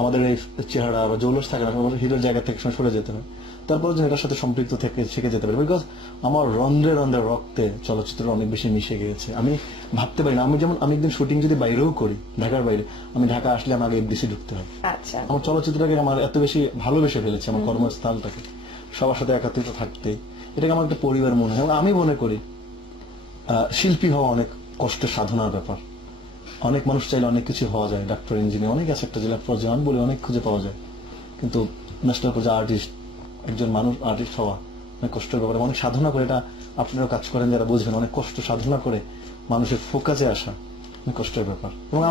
আমাদের এই চেহারা বা জৌলস থাকে না, আমাদের হিরোর জায়গা থেকে সরে যেতে হয়, তারপরে যে এটার সাথে সম্পৃক্ত থেকে শিখে যেতে পারি। বিকজ আমার রন্ধ্রে রন্ধ্রে রক্তে চলচ্চিত্র অনেক বেশি মিশে গিয়েছে। আমি ভাবতে পারি না, আমি একদিন শুটিং যদি বাইরেও করি, ঢাকার বাইরে, আমি ঢাকা আসলে আমাকে এফডিসি ঢুকতে হয়। আচ্ছা, আমার চলচ্চিত্রটাকে আমার এত বেশি ভালোবেসে ফেলেছে, আমার কর্মস্থলটাকে, সবার সাথে একাত্রিত থাকতে, এটাকে আমার একটা পরিবার মনে হয়। এবং আমি মনে করি শিল্পী হওয়া অনেক কষ্টের সাধনার ব্যাপার। অনেক মানুষ চাইলে অনেক কিছু হওয়া যায়, ডাক্তার, ইঞ্জিনিয়ার, অনেক আছে, একটা জেলা পর্যায়ে বলে অনেক খুঁজে পাওয়া যায়, কিন্তু ন্যাশনাল পর্যায়ে আর্টিস্ট, একজন মানুষ আর্টিস্ট হওয়া অনেক কষ্টের ব্যাপার। অনেক সাধনা করে, এটা আপনারাও কাজ করেন যারা বুঝবেন, অনেক কষ্ট সাধনা করে মানুষের ফোকাসে আসা অনেক কষ্টের ব্যাপার। এবং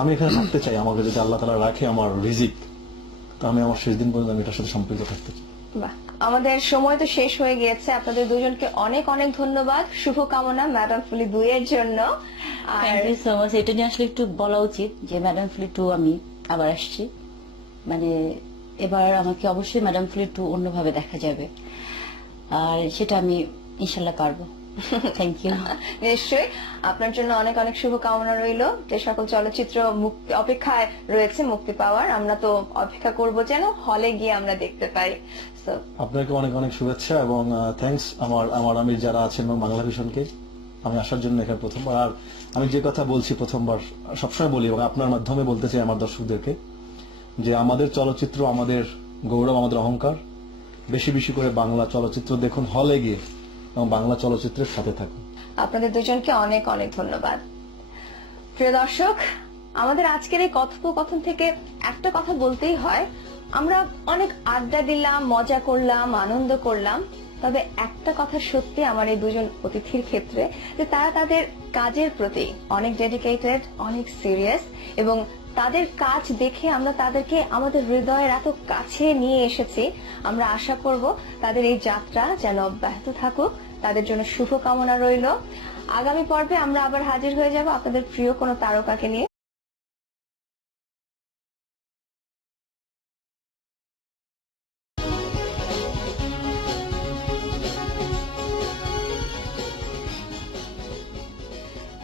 আমি এখানে থাকতে চাই, আমাকে যদি আল্লাহ তাআলা রাখে আমার রিজিক, তো আমি আমার শেষ দিন পর্যন্ত আমি এটার সাথে সম্পৃক্ত থাকতে চাই। বাহ, আমাদের সময় তো শেষ হয়ে গিয়েছে। আপনাদের দুজনকে অনেক অনেক ধন্যবাদ, শুভকামনা ম্যাডাম ফুলি 2 এর জন্য। আর থ্যাংক ইউ সো মাচ। এটা নিয়ে আসলে একটু বলা উচিত যে ম্যাডাম ফ্লি 2 আমি আবার আসছি, মানে এবার আমাকে অবশ্যই ম্যাডাম ফ্লি 2 অন্যভাবে দেখা যাবে, আর সেটা আমি ইনশাল্লাহ পারবো। Thank you. নিশ্চয়ই আপনার জন্য অনেক অনেক শুভকামনা রইল। যে সকল চলচ্চিত্র অপেক্ষায় রয়েছে মুক্তি পাওয়ার, আমরা তো অপেক্ষা করব যেন হলে গিয়ে আমরা দেখতে পাই। So, আপনাকে অনেক অনেক শুভেচ্ছা এবং থ্যাঙ্কস আমার আমি যারা আছেন এবং বাংলা ভিশনকে, আমি আসার জন্য এখানে প্রথমবার। আর আমি যে কথা বলছি প্রথমবার, সবসময় বলি এবং আপনার মাধ্যমে বলতে চাই আমার দর্শকদেরকে, যে আমাদের চলচ্চিত্র আমাদের গৌরব, আমাদের অহংকার। বেশি বেশি করে বাংলা চলচ্চিত্র দেখুন, হলে গিয়ে, এবং বাংলা চলচ্চিত্রের সাথে থাকুন। আপনাদের দুজনকে অনেক অনেক ধন্যবাদ। প্রিয় দর্শক, আমাদের আজকের এই কথোপকথন থেকে একটা কথা বলতেই হয়, আমরা অনেক আড্ডা দিলাম, মজা করলাম, আনন্দ করলাম, তবে একটা কথা সত্যি আমার এই দুজন অতিথির ক্ষেত্রে, যে তারা তাদের কাজের প্রতি অনেক ডেডিকেটেড, অনেক সিরিয়াস, এবং তাদের কাজ দেখে আমরা তাদেরকে আমাদের হৃদয়ের এত কাছে নিয়ে এসেছি। আমরা আশা করব তাদের এই যাত্রা যেন অব্যাহত থাকুক। তাদের জন্য শুভকামনা রইল। আগামী পর্বে আমরা আবার হাজির হয়ে যাব আপনাদের প্রিয় কোনো তারকাকে নিয়ে।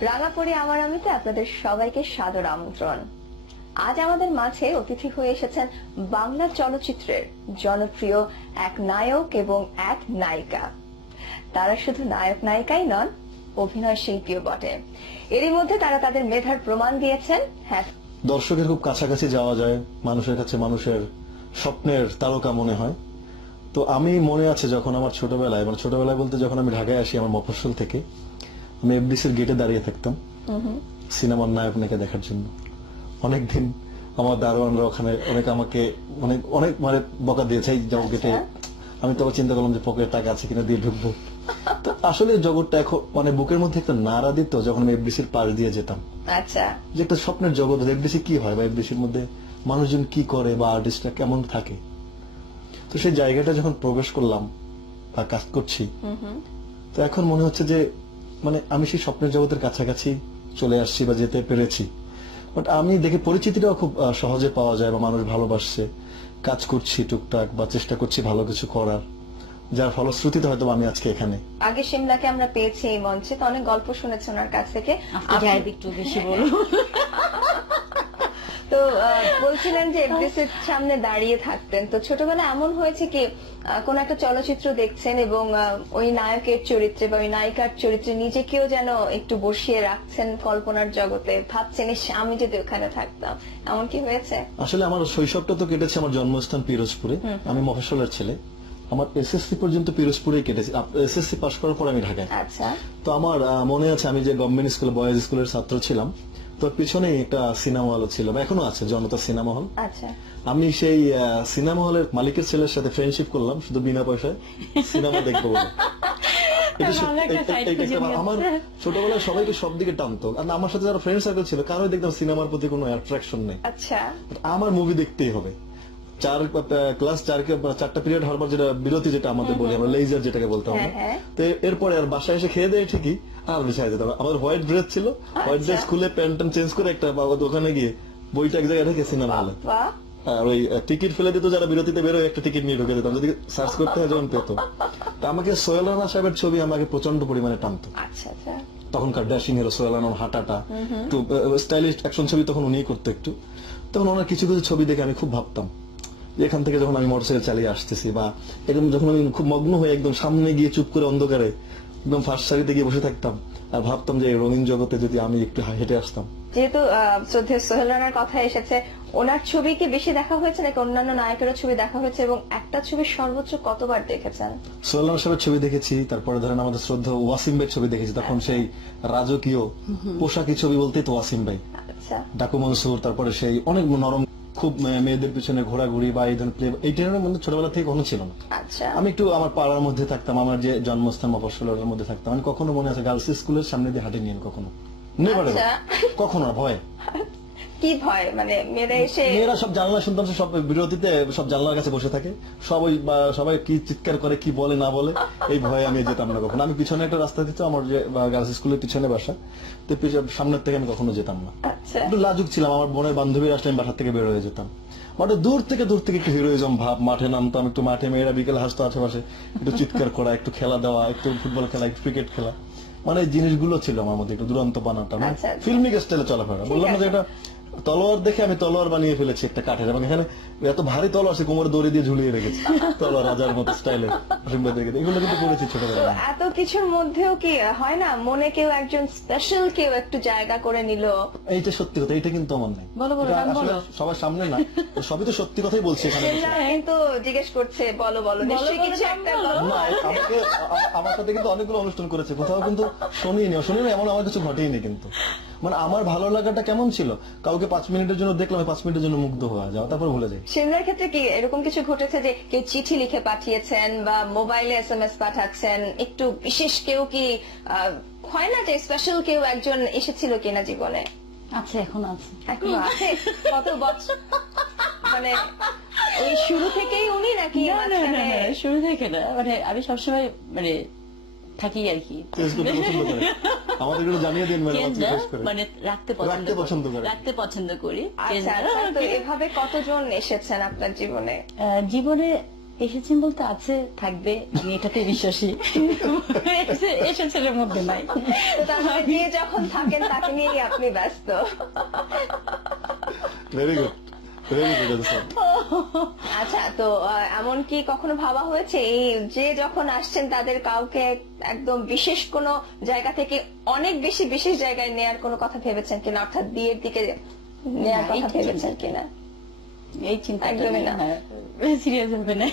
রাঙাপড়ি আমার আমিতে আপনাদের সবাইকে সাদর আমন্ত্রণ। আজ আমাদের মাঝে অতিথি হয়ে এসেছেন বাংলা চলচ্চিত্রের জনপ্রিয় এক নায়ক এবং এক নায়িকা। তারা শুধু নায়ক নায়িকাই নন, অভিনয় শিল্পীও বটে। এরই মধ্যে তারা তাদের মেধার প্রমাণ দিয়েছেন। হ্যাঁ, দর্শকের খুব কাছাকাছি যাওয়া যায়, মানুষের কাছে মানুষের স্বপ্নের তারকা মনে হয়। তো আমি মনে আছে যখন আমার ছোটবেলায়, মানে ছোটবেলায় বলতে যখন আমি ঢাকায় আসি আমার মফস্বল থেকে, আমি এফডিসির গেটে দাঁড়িয়ে থাকতাম সিনেমার নায়ক নায়িকা দেখার জন্য। অনেকদিন আমার দারোয়ানরা ওখানে আমাকে অনেক মানে বকা দিয়েছে, এই যাও গেটে। আমি তো আবার চিন্তা করলাম যে পকেটে টাকা আছে কিনা দিয়ে ঢুকবো। তো আসলে জগৎটা এখন মানে বুকের মধ্যে একটা নাড়া দিত যখন আমি এফডিসির পাশ দিয়ে যেতাম। আচ্ছা, যে একটা স্বপ্নের জগৎ, এফডিসি কি হয় বা এফডিসির মধ্যে মানুষজন কি করে বা আর্টিস্টরা কেমন থাকে। তো সেই জায়গাটা যখন প্রবেশ করলাম বা কাজ করছি, তো এখন মনে হচ্ছে যে মানে আমি সেই স্বপ্নের জগতের কাছাকাছি চলে আসছি বা যেতে পেরেছি। বাট আমি দেখে পরিচিতিটাও খুব সহজে পাওয়া যায় বা মানুষ ভালোবাসছে, কাজ করছি টুকটাক বা চেষ্টা করছি ভালো কিছু করার, যার ফলশ্রুতিতে হয়তো আমি আজকে এখানে। আগে শিমলাকে আমরা পেয়েছি এই মঞ্চে, তো অনেক গল্প শুনেছি ওনার কাছ থেকে। একটু বেশি বলো। তো বলছিলেন যে এফডিসির সামনে দাঁড়িয়ে থাকতেন, তো ছোটবেলায় এমন হয়েছে কি কোন একটা চলচ্চিত্র দেখছেন এবং ওই নায়কের চরিত্রে বা ওই নায়িকার চরিত্রে নিজেকেও যেন একটু বসিয়ে রাখছেন কল্পনার জগতে, ভাবছেন ইস আমি যদি ওখানে থাকতাম, এমন কি হয়েছে? আসলে আমার শৈশবটা তো কেটেছে আমার জন্মস্থান পিরোজপুরে। আমি মফস্বলের ছেলে। আমার এসএসসি পর্যন্ত পিরোজপুরেই কেটেছে। এসএসসি পাস করার পর আমি ঢাকায়। আচ্ছা, তো আমার মনে আছে আমি যে গভর্নমেন্ট স্কুল বয়েজ স্কুলের ছাত্র ছিলাম, তো পিছনে একটা সিনেমা হল ছিল বা এখনো আছে, জনতা সিনেমা হল। আচ্ছা, আমি সেই সিনেমা হলের মালিকের ছেলের সাথে ফ্রেন্ডশিপ করলাম শুধু বিনা পয়সায় সিনেমা দেখবো বলে। আমার ছোটবেলায় সবাইকে সব দিকে টানতো, আর আমার সাথে যারা ফ্রেন্ড সার্কেল ছিল কারোই দেখতাম সিনেমার প্রতি কোনো অ্যাট্রাকশন নেই। আচ্ছা, আমার মুভি দেখতেই হবে। ক্লাস 4টা পিরিয়ড হওয়ার পর যেটা বিরতি, যেটা আমাদের বলি আমরা লেজার যেটাকে বলতাম আমরা, তো এরপরে আর বাসায় এসে খেয়ে দিয়ে ঠিকই আর বিছায় যেতাম। আমাদের হোয়াইট ড্রেস ছিল, হোয়াইট ড্রেস খুলে প্যান্ট চেঞ্জ করে একটা দোকানে গিয়ে বইটা এক জায়গায় রেখে সিনেমা হলে, আর ওই টিকিট ফেলে দিত যারা বিরতিতে বেরোয়, একটা টিকিট নিয়ে ঢুকে দিতাম যদি সার্চ করতে হয় যখন পেতো। তা আমাকে সোহেল রানা সাহেবের ছবি আমাকে প্রচন্ড পরিমাণে টানতো। আচ্ছা, তখনকার ড্যাশিং হিরো সোহেল রানার হাঁটাটা একটু স্টাইলিশ অ্যাকশন ছবি তখন উনি করতো একটু। তখন ওনার কিছু কিছু ছবি দেখে আমি খুব ভাবতাম যে এখান থেকে যখন আমি মোটরসাইকেল চালিয়ে আসতেছি বা একদম যখন আমি খুব মগ্ন হয়ে একদম সামনে গিয়ে চুপ করে অন্ধকারে একদম ফার্স্ট সারিতে গিয়ে বসে থাকতাম আর ভাবতাম যে রঙিন জগতে যদি আমি একটু হেঁটে আসতাম। যেহেতু শ্রদ্ধেয় সোহেল রানার কথা এসেছে, ওনার ছবি কি বেশি দেখা হয়েছে নাকি অন্যান্য নায়কেরও ছবি দেখা হয়েছে, এবং একটা ছবি সর্বোচ্চ কতবার দেখেছেন? সোহেল রানা সাহেবের ছবি দেখেছি, তারপরে ধরেন আমাদের শ্রদ্ধা ওয়াসিম ভাইয়ের ছবি দেখেছি, তখন সেই রাজকীয় পোশাকি ছবি বলতেই তো ওয়াসিম ভাই, আচ্ছা, ডাকু মনসুর, তারপরে সেই অনেক নরম খুব মেয়েদের পিছনে ঘোরাঘুরি বা এই ধরনের প্লে, এই ট্রেনের মধ্যে ছোটবেলা থেকে কোনো ছিল না। আচ্ছা, আমি একটু আমার পাড়ার মধ্যে থাকতাম, আমার যে জন্মস্থান মফস্বলের মধ্যে থাকতাম। আমি কখনো মনে আছে গার্লস স্কুলের সামনে দিয়ে হাঁটে নিয়ে কখনো নেভার, কখনো ভয়। কি ভয় মানে? মেয়েরা সব জানলা শুনতাম, সব বিরতিতে সব জানলার কাছে বসে থাকে, সবাই কি চিৎকার করে কি বলে না বলে, এই ভয়ে আমি যেতাম না কখনো। আমি পিছনে একটা রাস্তা দিত, আমার যে গার্লস স্কুলের পিছনে বাসা, তো সামনের থেকে আমি কখনো যেতাম না। একটু লাজুক ছিলাম, আমার বোনের বান্ধবীর আসলে আমি বাসা থেকে বের হয়ে যেতাম। মানে দূর থেকে একটু হিরোইজম ভাব, মাঠে নামতাম, একটু মাঠে মেয়েরা বিকেলে হাসতো আশেপাশে, একটু চিৎকার করা, একটু খেলা দেওয়া, একটু ফুটবল খেলা, একটু ক্রিকেট খেলা, মানে এই জিনিসগুলো ছিল আমার মধ্যে, একটু দুরন্ত বানাটা, ফিল্মিক স্টাইলে চলাফেরা। বললাম না যে এটা তলোয়ার দেখে আমি তলোয়ার বানিয়ে ফেলেছি একটা কাঠের, এবং এখানে এত ভারী তলোয়ার আছে কোমরে দড়ি দিয়ে ঝুলিয়ে রেখেছি, তলোয়ার রাজার মতো স্টাইলে, এগুলো কিন্তু করেছি ছোটবেলায়। এত কিছুর মধ্যেও কি হয় না মনে কেউ একজন স্পেশাল কেউ একটু জায়গা করে নিল? এইটা সত্যি কথা, এইটা কিন্তু আমার নাই, সবার সামনে না, সবই তো সত্যি কথাই বলছি এখানে। কিন্তু জিজ্ঞেস করছে বলো বলো, নিশ্চয়ই কিছু একটা না। আমার সাথে কিন্তু অনেকগুলো অনুষ্ঠান করেছে, কোথাও কিন্তু শুনিনি এমন আমার কিছু ঘটেইনি। কিন্তু মানে আমার ভালো লাগাটা কেমন ছিল, কাউকে 5 মিনিটের জন্য দেখলাম, 5 মিনিটের জন্য মুগ্ধ হওয়া যাওয়া, তারপর ভুলে যাই। সিমলার ক্ষেত্রে কি এরকম কিছু ঘটেছে যে কেউ চিঠি লিখে পাঠিয়েছেন বা মোবাইলে SMS পাঠাচ্ছেন, একটু বিশেষ কেউ কি হয় না যে স্পেশাল কেউ একজন এসেছিল কিনা জীবনে? আচ্ছা, এখন আছে। এখনো আছে? কত বছর মানে ওই শুরু থেকেই উনি নাকি না, না, না, মাঝখানে? না, শুরু থেকে না, মানে আমি সবসময় মানে থাকি আর কি, চেঞ্জ করতে পছন্দ করে আমাদের এগুলো জানিয়ে দিন ম্যাডাম, Change আপনি না, রিকোয়েস্ট করেন। মানে রাখতে রাখতে পছন্দ করি। রাখতে পছন্দ করি। Change আচ্ছা না, আচ্ছা, তো এভাবে কতজন এসেছেন আপনার জীবনে? জীবনে এসেছেন বলতে আছে, থাকবে, আমি এটাতে বিশ্বাসী। এসেছেন এর মধ্যে নাই। তো তার মানে যে যখন থাকেন তাকে নিয়েই আপনি ব্যস্ত। Very good, very good. আচ্ছা, তো এমন কি কখনো ভাবা হয়েছে এই যে যখন আসছেন তাদের কাউকে একদম বিশেষ কোনো জায়গা থেকে অনেক বেশি বিশেষ জায়গায় নেয়ার কোনো কথা ভেবেছেন কিনা, অর্থাৎ বিয়ের দিকে নেয়ার না, কথা এই ভেবেছেন চিন্তা- কিনা? এই চিন্তা একদমই না। সিরিয়াস হবে না।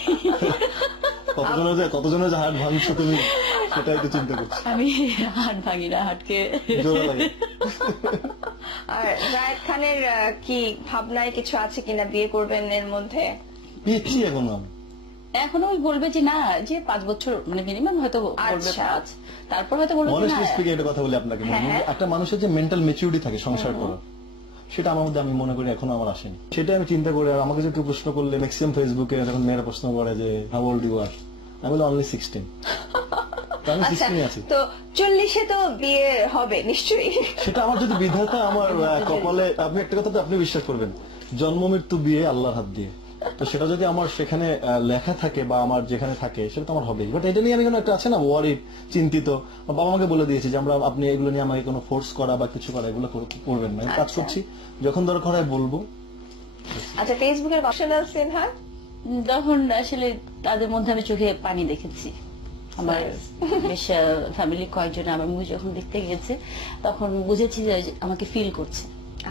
কতজনের যে হাট ভাঙছো তুমি, সেটাই তো চিন্তা করছি। আমি হাট ভাঙি না, হাটকে জোড়া লাগে। আর জায়েদ খানের কি ভাবনায় কিছু আছে কিনা বিয়ে করবেন এর মধ্যে? পিচ্ছি এখন আমি। এখন ওই বলবে যে না, যে 5 বছর মানে মিনিমাম হয়তো বলবে আচ্ছা। 5, তারপর হয়তো বলবে যে অনেস্টলি না। স্পিকিং একটা কথা বলি আপনাকে, হ্যাঁ, হ্যাঁ। একটা মানুষের যে মেন্টাল ম্যাচুরিটি থাকে সংসার করার, সেটা আমার মধ্যে আমি মনে করি এখনো আমার আসেনি। সেটা আমি চিন্তা করি। আর আমাকে যে কেউ প্রশ্ন করলে ম্যাক্সিমাম ফেসবুকে যখন মেয়েরা প্রশ্ন করে যে হাউ ওল্ড ইউ আর, আমি বলি অনলি 16। তো আমি আচ্ছা, 16 আছি। তো 40-এ তো বিয়ে হবে নিশ্চয়ই। সেটা আমার যদি বিধাতা আমার কপালে, আপনি একটা কথা তো আপনি বিশ্বাস করবেন, জন্ম মৃত্যু বিয়ে আল্লাহর হাত দিয়ে। তো সেটা যদি আমার সেখানে লেখা থাকে বা আমার যেখানে থাকে, সেটা তো আমার হবেই। বাট এটা নিয়ে আমি কোনো একটা আছে না ওয়ারি, চিন্তিত। বাবা আমাকে বলে দিয়েছে যে আপনি এগুলো নিয়ে আমাকে কোনো ফোর্স করা বা কিছু করা এগুলো করবেন না। আমি কাজ আচ্ছা। করছি, যখন দরকার হয় বলবো। আচ্ছা, ফেসবুকের অপশনাল সিনহা তখন আসলে তাদের মধ্যে আমি চোখে পানি দেখেছি। আমার বেশ ফ্যামিলি কয়েকজন আমার মুভি যখন দেখতে গেছে, তখন বুঝেছি যে আমাকে ফিল করছে।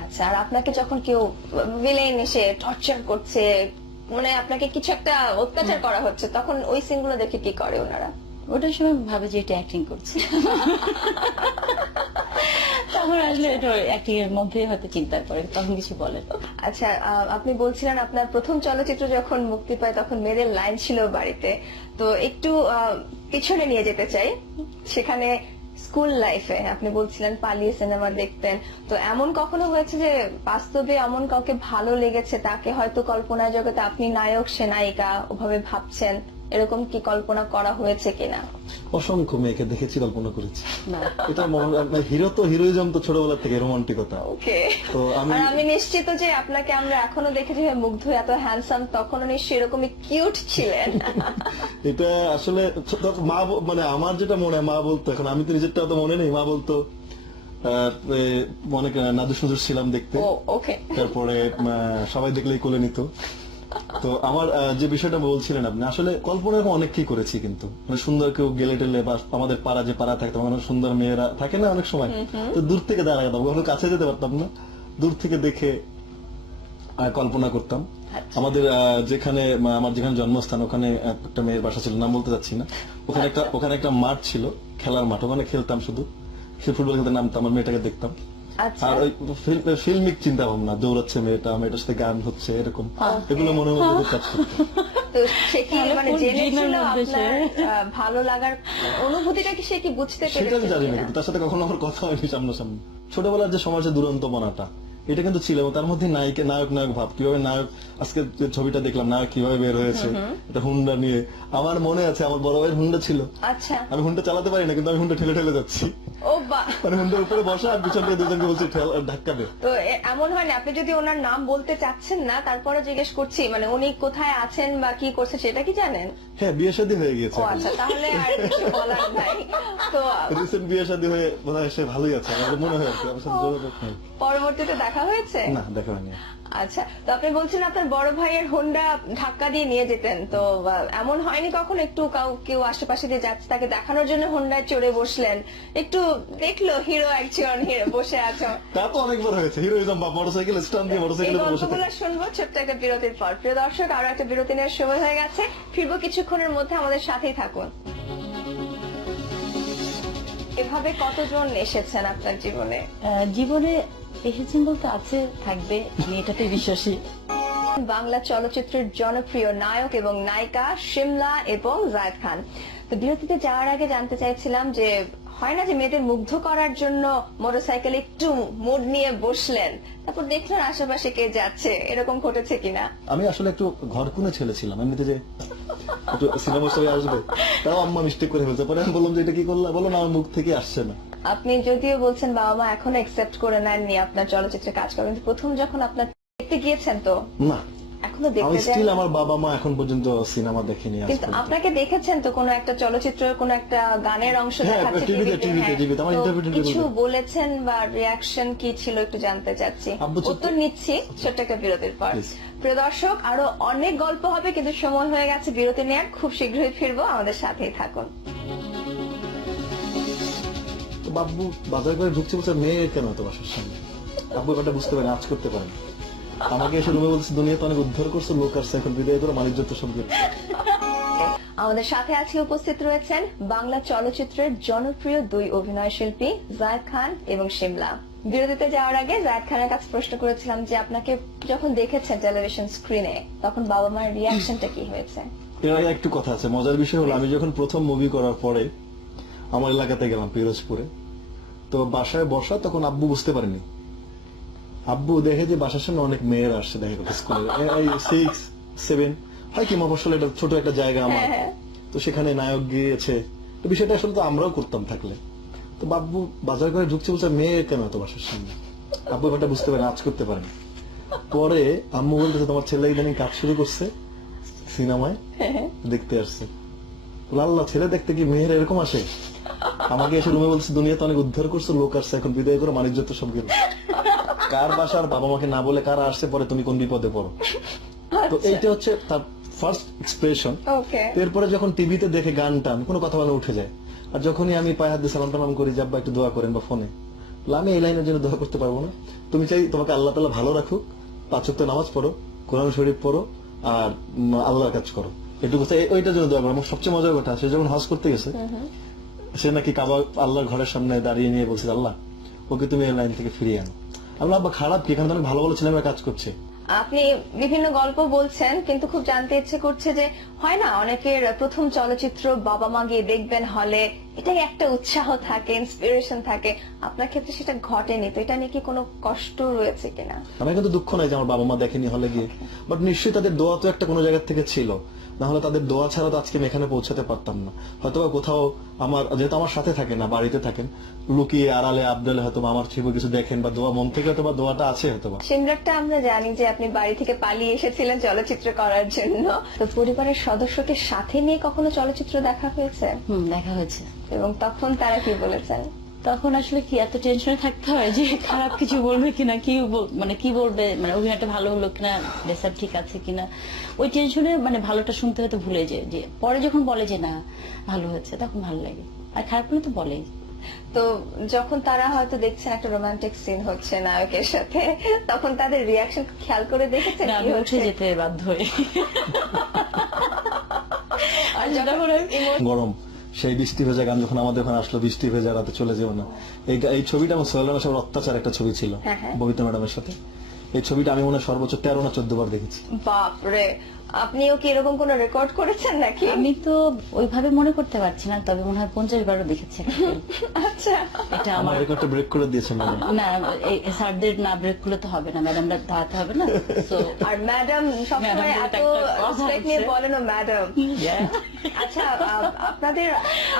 আচ্ছা, আর আপনাকে যখন কেউ ভিলেন এসে টর্চার করছে, মানে আপনাকে কিছু একটা অত্যাচার করা হচ্ছে, তখন ওই সিনগুলো দেখে কি করে ওনারা? ওটার সময় ভাবে যে এটা অ্যাক্টিং করছে। তখন আসলে এটা অ্যাক্টিং এর মধ্যে হয়তো চিন্তা করে, তখন কিছু বলে না। আচ্ছা, আপনি বলছিলেন আপনার প্রথম চলচ্চিত্র যখন মুক্তি পায় তখন মেয়েদের লাইন ছিল বাড়িতে, তো একটু পিছনে নিয়ে যেতে চাই। সেখানে স্কুল লাইফে আপনি বলছিলেন পালিয়ে সিনেমা দেখতেন, তো এমন কখনো হয়েছে যে বাস্তবে এমন কাউকে ভালো লেগেছে, তাকে হয়তো কল্পনা জগতে আপনি নায়ক সে নায়িকা ওভাবে ভাবছেন, এরকম কি কল্পনা করা হয়েছে কিনা? অসংখ্য মেয়েকে দেখেছি, কল্পনা করেছি। না, এটা হিরো তো হিরোইজম তো ছোটবেলা থেকে, রোমান্টিকতা। ওকে। তো আর আমি নিশ্চিত যে আপনাকে আমরা এখনো দেখেছি মুগ্ধ, এত হ্যান্ডসাম, তখনও নিশ্চয়ই এরকমই কিউট ছিলেন। এটা আসলে মা মানে আমার যেটা মনে হয়, মা বলতো, এখন আমি তো নিজেরটা তো মনে নেই, মা বলতো অনেক নাদুস নুদুস ছিলাম দেখতে। ও ওকে। তারপরে সবাই দেখলেই কোলে নিত। তো আমার যে বিষয়টা বলছিলেন আপনি, আসলে কল্পনা এরকম অনেককেই করেছি, কিন্তু মানে সুন্দর কেউ গেলে টেলে বা আমাদের পাড়া যে পাড়া থাকতো, অনেক সুন্দর মেয়েরা থাকে না অনেক সময়, তো দূর থেকে দাঁড়াতাম, কখনো কাছে যেতে পারতাম না, দূর থেকে দেখে কল্পনা করতাম। আমাদের যেখানে আমার যেখানে জন্মস্থান, ওখানে একটা মেয়ের বাসা ছিল, নাম বলতে চাচ্ছি না। ওখানে একটা মাঠ ছিল, খেলার মাঠ, ওখানে খেলতাম, শুধু ফুটবল খেলতে নামতাম, আমার মেয়েটাকে দেখতাম। আচ্ছা, আর ওই ফিল্মিক চিন্তা ভাবনা, দৌড়াচ্ছে মেয়েটার সাথে গান হচ্ছে, এরকম এগুলো মনের মধ্যে খুব কাজ করতো। তো সে কি তাহলে মানে কোন জেনেছিল dream-এর মধ্যে আপনার সে? ভালো লাগার অনুভূতিটা কি সে কি বুঝতে সেটা আমি পেরেছে জানি না, কিনা? কিন্তু তার সাথে কখনো আমার কথা হয়নি সামনাসামনি। ছোটবেলার যে সমাজের দুরন্তপনাটা, এটা কিন্তু ছিল, এবং তার মধ্যে নায়ক নায়ক ভাব, কিভাবে নায়ক, আজকে যে ছবিটা দেখলাম নায়ক কিভাবে বের হয়েছে, এটা হুন্ডা নিয়ে। আমার মনে আছে আমার বড় ভাইয়ের হুন্ডা ছিল, আচ্ছা, আমি হুন্ডা চালাতে পারি না, কিন্তু আমি হুন্ডা ঠেলে ঠেলে যাচ্ছি, ও বা, মানে হুন্ডার উপরে বসা, আর পিছন থেকে দুজনকে বলছি ধাক্কা দে। তো এমন হয় না আপনি যদি ওনার নাম বলতে চাচ্ছেন না, তারপরে জিজ্ঞেস করছি, মানে উনি কোথায় আছেন বা কি করছে সেটা কি জানেন? হ্যাঁ, বিয়ে শাদী হয়ে গিয়েছে, ও আচ্ছা, তাহলে আর কিছু বলার নাই। তো রিসেন্ট বিয়ে শাদী হয়ে বোধহয় সে ভালোই আছে, আমার মনে হয় আর কি। আমার সাথে যোগাযোগ নেই। পরবর্তীতে দেখা হয়েছে? না, দেখা হয়নি। আচ্ছা, তো আপনি বলছেন আপনার বড় ভাইয়ের হোন্ডা ধাক্কা দিয়ে নিয়ে যেতেন, তো এমন হয়নি কখনো একটু কেউ আশেপাশে দিয়ে যাচ্ছে, তাকে দেখানোর জন্য হোন্ডায় চড়ে বসলেন, একটু দেখলো হিরো একজন হিরো বসে আছো? তা তো অনেকবার হয়েছে, হিরোইজম বা মোটরসাইকেল স্ট্যান্ড দিয়ে এই মোটরসাইকেলে বসে গল্পগুলো থাকে। শুনবো ছোট্ট একটা বিরতির পর। প্রিয় দর্শক, আরো একটা বিরতি নেওয়ার সময় হয়ে গেছে, ফিরবো কিছুক্ষণের মধ্যে, আমাদের সাথেই থাকুন। এভাবে কতজন এসেছেন আপনার জীবনে? জীবনে এসেছেন বলতে আছে, থাকবে, আমি এটাতে বিশ্বাসী। বাংলা চলচ্চিত্রের জনপ্রিয় নায়ক এবং নায়িকা শিমলা এবং জায়েদ খান। তো বিরতিতে যাওয়ার আগে জানতে চাইছিলাম যে হয় না যে মেয়েদের মুগ্ধ করার জন্য মোটরসাইকেলে একটু মোড নিয়ে বসলেন, তারপর দেখলেন আশেপাশে কে যাচ্ছে, এরকম ঘটেছে কিনা? আমি আসলে একটু ঘরকুনে ছেলে ছিলাম, এমনিতে যে একটু সিনেমার ছবি আসবে তাও আম্মা মিস্টেক করে ফেলছে। পরে আমি বললাম যে এটা কি করলা, বলো না আমার মুখ থেকে আসছে না। আপনি যদিও বলছেন বাবা মা এখনো একসেপ্ট করে নেননি আপনার চলচ্চিত্রে কাজ করেন, কিন্তু প্রথম যখন আপনার দেখতে গিয়েছেন তো না, এখনো আমি দেখতে স্টিল যান? আমার বাবা মা এখন পর্যন্ত সিনেমা দেখেনি আজ কিন্তু পর্যন্ত। আপনাকে দেখেছেন তো কোনো একটা চলচ্চিত্র, কোনো একটা গানের অংশ হ্যাঁ, দেখাচ্ছে টিভিতে, টিভিতে, হ্যাঁ। টিভিতে, আমার তো interview কিছু টিভিতে। বলেছেন বা রিয়াকশন কি ছিল একটু জানতে চাচ্ছি। আব্বু ছোট্ট- উত্তর নিচ্ছি ছোট্ট একটা বিরতির পর। Please. প্রিয় দর্শক, আরো অনেক গল্প হবে, কিন্তু সময় হয়ে গেছে বিরতি নেওয়ার। খুব শীঘ্রই ফিরবো, আমাদের সাথেই থাকুন। তো বাব্বু বাজার করে ঢুকছে, বলছে মেয়ে কেন তো বাসার সামনে। আব্বু ব্যাপারটা বুঝতে পারেন, আজ করতে পারেন। আমাকে এসে রুমে বলছে দুনিয়া তো অনেক উদ্ধার করছো, লোক আর সাইকেল বিদায় করো, মানিজ্য তো সব গেল। আমাদের সাথে আজকে উপস্থিত রয়েছেন বাংলা চলচ্চিত্রের জনপ্রিয় দুই অভিনয় শিল্পী জায়েদ খান এবং শিমলা। বিরতিতে যাওয়ার আগে জায়েদ খানের কাছে প্রশ্ন করেছিলাম যে আপনাকে যখন দেখেছেন টেলিভিশন স্ক্রিনে, তখন বাবা মার রিয়াকশনটা কি হয়েছে? এর আগে একটু কথা আছে, মজার বিষয় হলো আমি যখন প্রথম মুভি করার পরে আমার এলাকাতে গেলাম পিরোজপুরে, তো বাসায় বসা, তখন আব্বু বুঝতে পারেনি। আব্বু দেখে যে বাসার সামনে অনেক মেয়েরা আসছে, দেখে স্কুলে 6, 7, হয় কি মফস্বলে এটা ছোট একটা জায়গা আমার, হ্যাঁ। তো সেখানে নায়ক গিয়েছে, তো বিষয়টা আসলে তো আমরাও করতাম থাকলে। তো বাব্বু বাজার করে ঢুকছে, বলছে মেয়ে কেন তো বাসার সামনে। আব্বু ব্যাপারটা বুঝতে পারেন, আজ করতে পারেন। পরে আম্মু বলতেছে তোমার ছেলে ইদানিং কাজ শুরু করছে সিনেমায়, দেখতে আসছে। আল্লাহ, ছেলে দেখতে কি মেয়ের এরকম আসে? আমাকে এসে রুমে বলছে দুনিয়া তো অনেক উদ্ধার করছো, লোক আসছে এখন বিদায় করো, মানিজ্য তো সব গেল। কার বাসার বাবা মাকে না বলে কারা আসছে, পরে তুমি কোন বিপদে পড়ো। তো এইটা হচ্ছে তার ফার্স্ট এক্সপ্রেশন। ওকে। এরপরে যখন টিভিতে দেখে গান টান কোনো কথা বলে উঠে যায়, আর যখনই আমি পায়ে হাত দিয়ে সালাম টালাম করি, যাব্বা একটু দোয়া করেন বা ফোনে, আমি এই লাইনের জন্য দোয়া করতে পারবো না। তুমি চাই তোমাকে আল্লাহ তাআলা ভালো রাখুক, 5 ওয়াক্ত নামাজ পড়ো, কোরআন শরীফ পড়ো, আর আল্লাহর কাজ করো, এটুকু চাই, ওইটার জন্য দোয়া করো। আমার সবচেয়ে মজার কথা, সে যখন হজ করতে গেছে, সে নাকি কাবা আল্লাহর ঘরের সামনে দাঁড়িয়ে নিয়ে বলছে আল্লাহ ওকে তুমি এই লাইন থেকে ফিরিয়ে আনো। আমি বললাম, আব্বা খারাপ কি, এখানে তো অনেক ভালো ভালো ছেলেমেয়েরা কাজ করছে। আপনি বিভিন্ন গল্প বলছেন, কিন্তু খুব জানতে ইচ্ছে করছে যে হয় না অনেকের প্রথম চলচ্চিত্র বাবা মা গিয়ে দেখবেন হলে, এটাই একটা উৎসাহ থাকে, ইন্সপিরেশন থাকে। আপনার ক্ষেত্রে সেটা ঘটেনি, তো এটা নিয়ে কি কোনো কষ্ট রয়েছে কিনা? আমার কিন্তু দুঃখ নাই যে আমার বাবা মা দেখেনি হলে গিয়ে, বাট নিশ্চয়ই তাদের দোয়া তো একটা কোনো জায়গা থেকে ছিল, না হলে তাদের দোয়া ছাড়া তো আজকে আমি এখানে পৌঁছাতে পারতাম না। হয়তো কোথাও আমার, যেহেতু আমার সাথে থাকে না, বাড়িতে থাকেন, লুকিয়ে আড়ালে আবদালে হয়তো আমার ছবি কিছু দেখেন, বা দোয়া মন থেকে হয়তো বা দোয়াটা আছে হয়তো বা। সিমরানটা আমরা জানি যে আপনি বাড়ি থেকে পালিয়ে এসেছিলেন চলচ্চিত্র করার জন্য, তো পরিবারের সদস্যকে সাথে নিয়ে কখনো চলচ্চিত্র দেখা হয়েছে? দেখা হয়েছে। এবং তখন তারা কি বলেছেন? তখন আসলে কি এত টেনশনে থাকতে হয় যে খারাপ কিছু বলবে কিনা, মানে কি বলবে, মানে অভিনয়টা ভালো হলো কিনা, ড্রেসআপ ঠিক আছে কিনা, ওই টেনশনে মানে ভালোটা শুনতে হয়তো ভুলে যায়। যে পরে যখন বলে যে না ভালো হয়েছে, তখন ভালো লাগে, আর খারাপ হলে তো বলেই। তো যখন তারা হয়তো দেখছেন একটা রোমান্টিক সিন হচ্ছে নায়কের সাথে, তখন তাদের রিয়াকশন খেয়াল করে দেখেছেন না, কি আমি উঠে হচ্ছে? যেতে বাধ্য হই। আর যখন গরম সেই বৃষ্টি ভেজা গান যখন আমাদের ওখানে আসলো, বৃষ্টি ভেজা রাতে চলে যেও না, এই ছবিটা আমার সোহেল সাহেবের অত্যাচার একটা ছবি ছিল হ্যাঁ, হ্যাঁ। ববিতা ম্যাডামের সাথে। এই ছবিটা আমি মনে হয় সর্বোচ্চ 13 না 14 বার দেখেছি। বাপরে, আপনিও কি এরকম কোন রেকর্ড করেছেন নাকি? আমি তো ওইভাবে মনে করতে পারছি না, তবে মনে হয় 50 বারও দেখেছি একটা film। আচ্ছা, এটা আমার আমার রেকর্ডটা ব্রেক করে দিয়েছেন ম্যাডাম। না, এই স্যারদের না ব্রেক করলে তো হবে না, ম্যাডামরা দাঁড়াতে হবে না। তো আর ম্যাডাম সবসময় ম্যাডামদের এত একটা কথা রেসপেক্ট নিয়ে আছে। বলেন ও ম্যাডাম। yeah. আচ্ছা, আপনাদের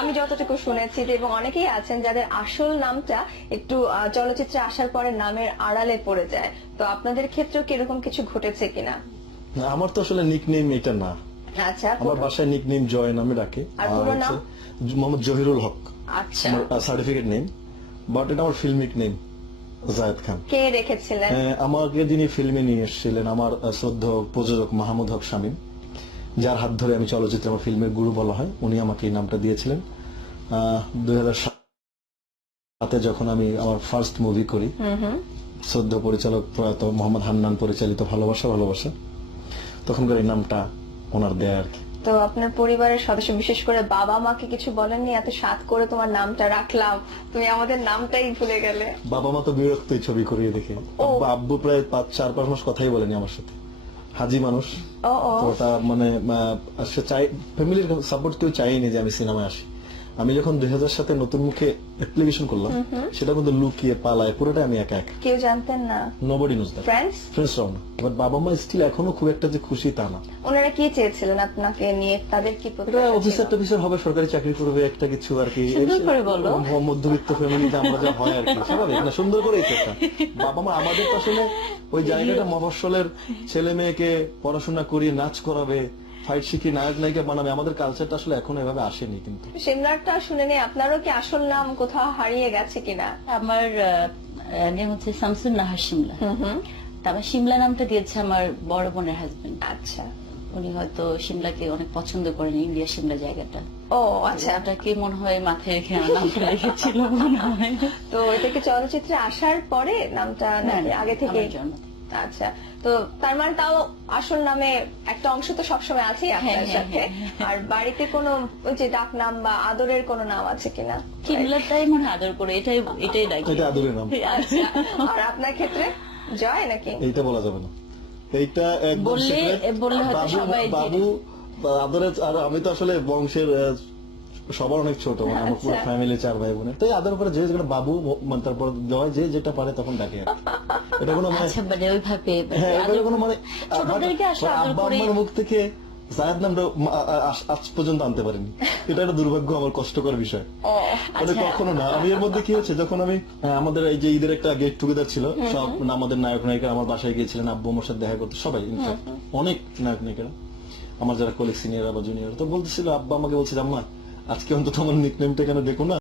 আমি যতটুকু শুনেছি যে, এবং অনেকেই আছেন যাদের আসল নামটা একটু চলচ্চিত্রে আসার পরে নামের আড়ালে পড়ে যায়, তো আপনাদের ক্ষেত্রেও কি এরকম কিছু ঘটেছে কিনা? না, আমার তো আসলে নিকনেম এটা না, আচ্ছা, আমার বাসায় নিকনেম জয় নামে ডাকে, আর পুরো নাম? মোহাম্মদ জহিরুল হক আচ্ছা, আমার সার্টিফিকেট নেম, বাট এটা আমার ফিল্মিক নেম জায়েদ খান। কে রেখেছিলেন? আমাকে যিনি ফিল্মে নিয়ে এসেছিলেন আমার শ্রদ্ধেয় প্রযোজক মাহমুদ হক শামীম, যার হাত ধরে আমি চলচ্চিত্রে আমার ফিল্মের গুরু বলা হয়, উনি আমাকে এই নামটা দিয়েছিলেন। 2007 যখন আমি আমার ফার্স্ট মুভি করি, শ্রদ্ধেয় পরিচালক প্রয়াত মোহাম্মদ হান্নান পরিচালিত ভালোবাসা ভালোবাসা, তখনকার এই নামটা ওনার দেয় আর কি। তো আপনার পরিবারের সদস্য, বিশেষ করে বাবা মাকে কিছু বলেননি এত সাত করে তোমার নামটা রাখলাম, তুমি আমাদের নামটাই ভুলে গেলে? বাবা মা তো বিরক্ত এই ছবি করিয়ে দেখে। আব্বু প্রায় 4-5 মাস কথাই বলেনি আমার সাথে, হাজি মানুষ ও তো ওটা মানে সে চাই, ফ্যামিলির সাপোর্ট কেউ চাইনি যে আমি সিনেমায় আসি। আমি যখন 2000 সালে নতুন মুখে অ্যাপ্লিকেশন করলাম, সেটা কিন্তু লুকিয়ে পালায় পুরোটা আমি একা একা, কেউ জানতেন না? Nobody knows that. ফ্রেন্ডস? ফ্রেন্ডসরাও না। বাট বাবা মা স্টিল এখনো খুব একটা যে খুশি তা না। ওনারা কি চেয়েছিলেন আপনাকে নিয়ে, তাদের কি এটা প্রত্যাশা ছিল? অফিসার টফিসার হবে, সরকারি চাকরি করবে, একটা কিছু আর কি। সুন্দর করে বলো। মধ্যবিত্ত ফ্যামিলিতে আমরা যা হয় আর কি, স্বাভাবিক না, সুন্দর করে এই কথা। বাবা মা আমাদের তো আসলে ওই জায়গাটা মফস্বলের ছেলে মেয়েকে পড়াশোনা করিয়ে নাচ করাবে, ফাইট শিখিয়ে নায়ক নায়িকা বানাবে, আমাদের কালচারটা আসলে এখন এভাবে আসেনি। কিন্তু সিমলারটা শুনে আপনারও কি আসল নাম কোথাও হারিয়ে গেছে কিনা? আমার নেম হচ্ছে শামসুন নাহার শিমলা। তা আমার শিমলা নামটা দিয়েছে আমার বড় বোনের হাজবেন্ড। আচ্ছা। উনি হয়তো শিমলাকে অনেক পছন্দ করেন, ইন্ডিয়া শিমলা জায়গাটা। ও আচ্ছা। ওটাকে মনে হয় মাথায় রেখে আমার নামটা রেখেছিল মনে হয়। তো এটা কি চলচ্চিত্রে আসার পরে নামটা নাকি আগে থেকে? আমার জন্ম থেকে। আচ্ছা, তো তার মানে তাও আসল নামে একটা অংশ তো সবসময় আছেই আপনার হ্যাঁ, সাথে। আর বাড়িতে কোনো ওই যে ডাক নাম বা আদরের কোনো নাম আছে কিনা? শিমলাটাই মনে হয় আদর করে, এটাই ডাকি। এটা আদরের নাম। আচ্ছা, আর আপনার ক্ষেত্রে জয় নাকি? এইটা বলা যাবে না, এইটা একদম বললে হয়তো বাবু সবাই বাবু আদরের। আর আমি তো আসলে বংশের সবার অনেক ছোট, মানে আমার পুরো আচ্ছা। ফ্যামিলি 4 ভাই বোনের, তাই আদর করে যে যেটা বাবু, মানে তারপর জয়, যে যেটা পারে তখন ডাকে আর কি। এটা কোনো মানে, আচ্ছা, মানে ওইভাবে হ্যাঁ এটা কোনো মানে ছোটদেরকে আসলে আদর আব্বা করে। আম্মার মুখ থেকে জায়েদ নামটা আজ পর্যন্ত আনতে পারিনি। এটা একটা দুর্ভাগ্য, আমার কষ্টকর বিষয়। ও মানে আচ্ছা। কখনো না। আমি এর মধ্যে কি হচ্ছে, যখন আমি আমাদের এই যে ঈদের একটা গেট টুগেদার ছিল, সব আমাদের নায়ক নায়িকা আমার বাসায় গিয়েছিলেন, আব্বু আমার সাথে দেখা করতে সবাই, ইনফ্যাক্ট অনেক নায়ক নায়িকারা, আমার যারা কলিগ সিনিয়র বা জুনিয়র, তো বলতেছিল, আব্বা আমাকে বলছিল, আম্মা আজকে অন্তত আমার নিকনেমটা কেন দেখো না।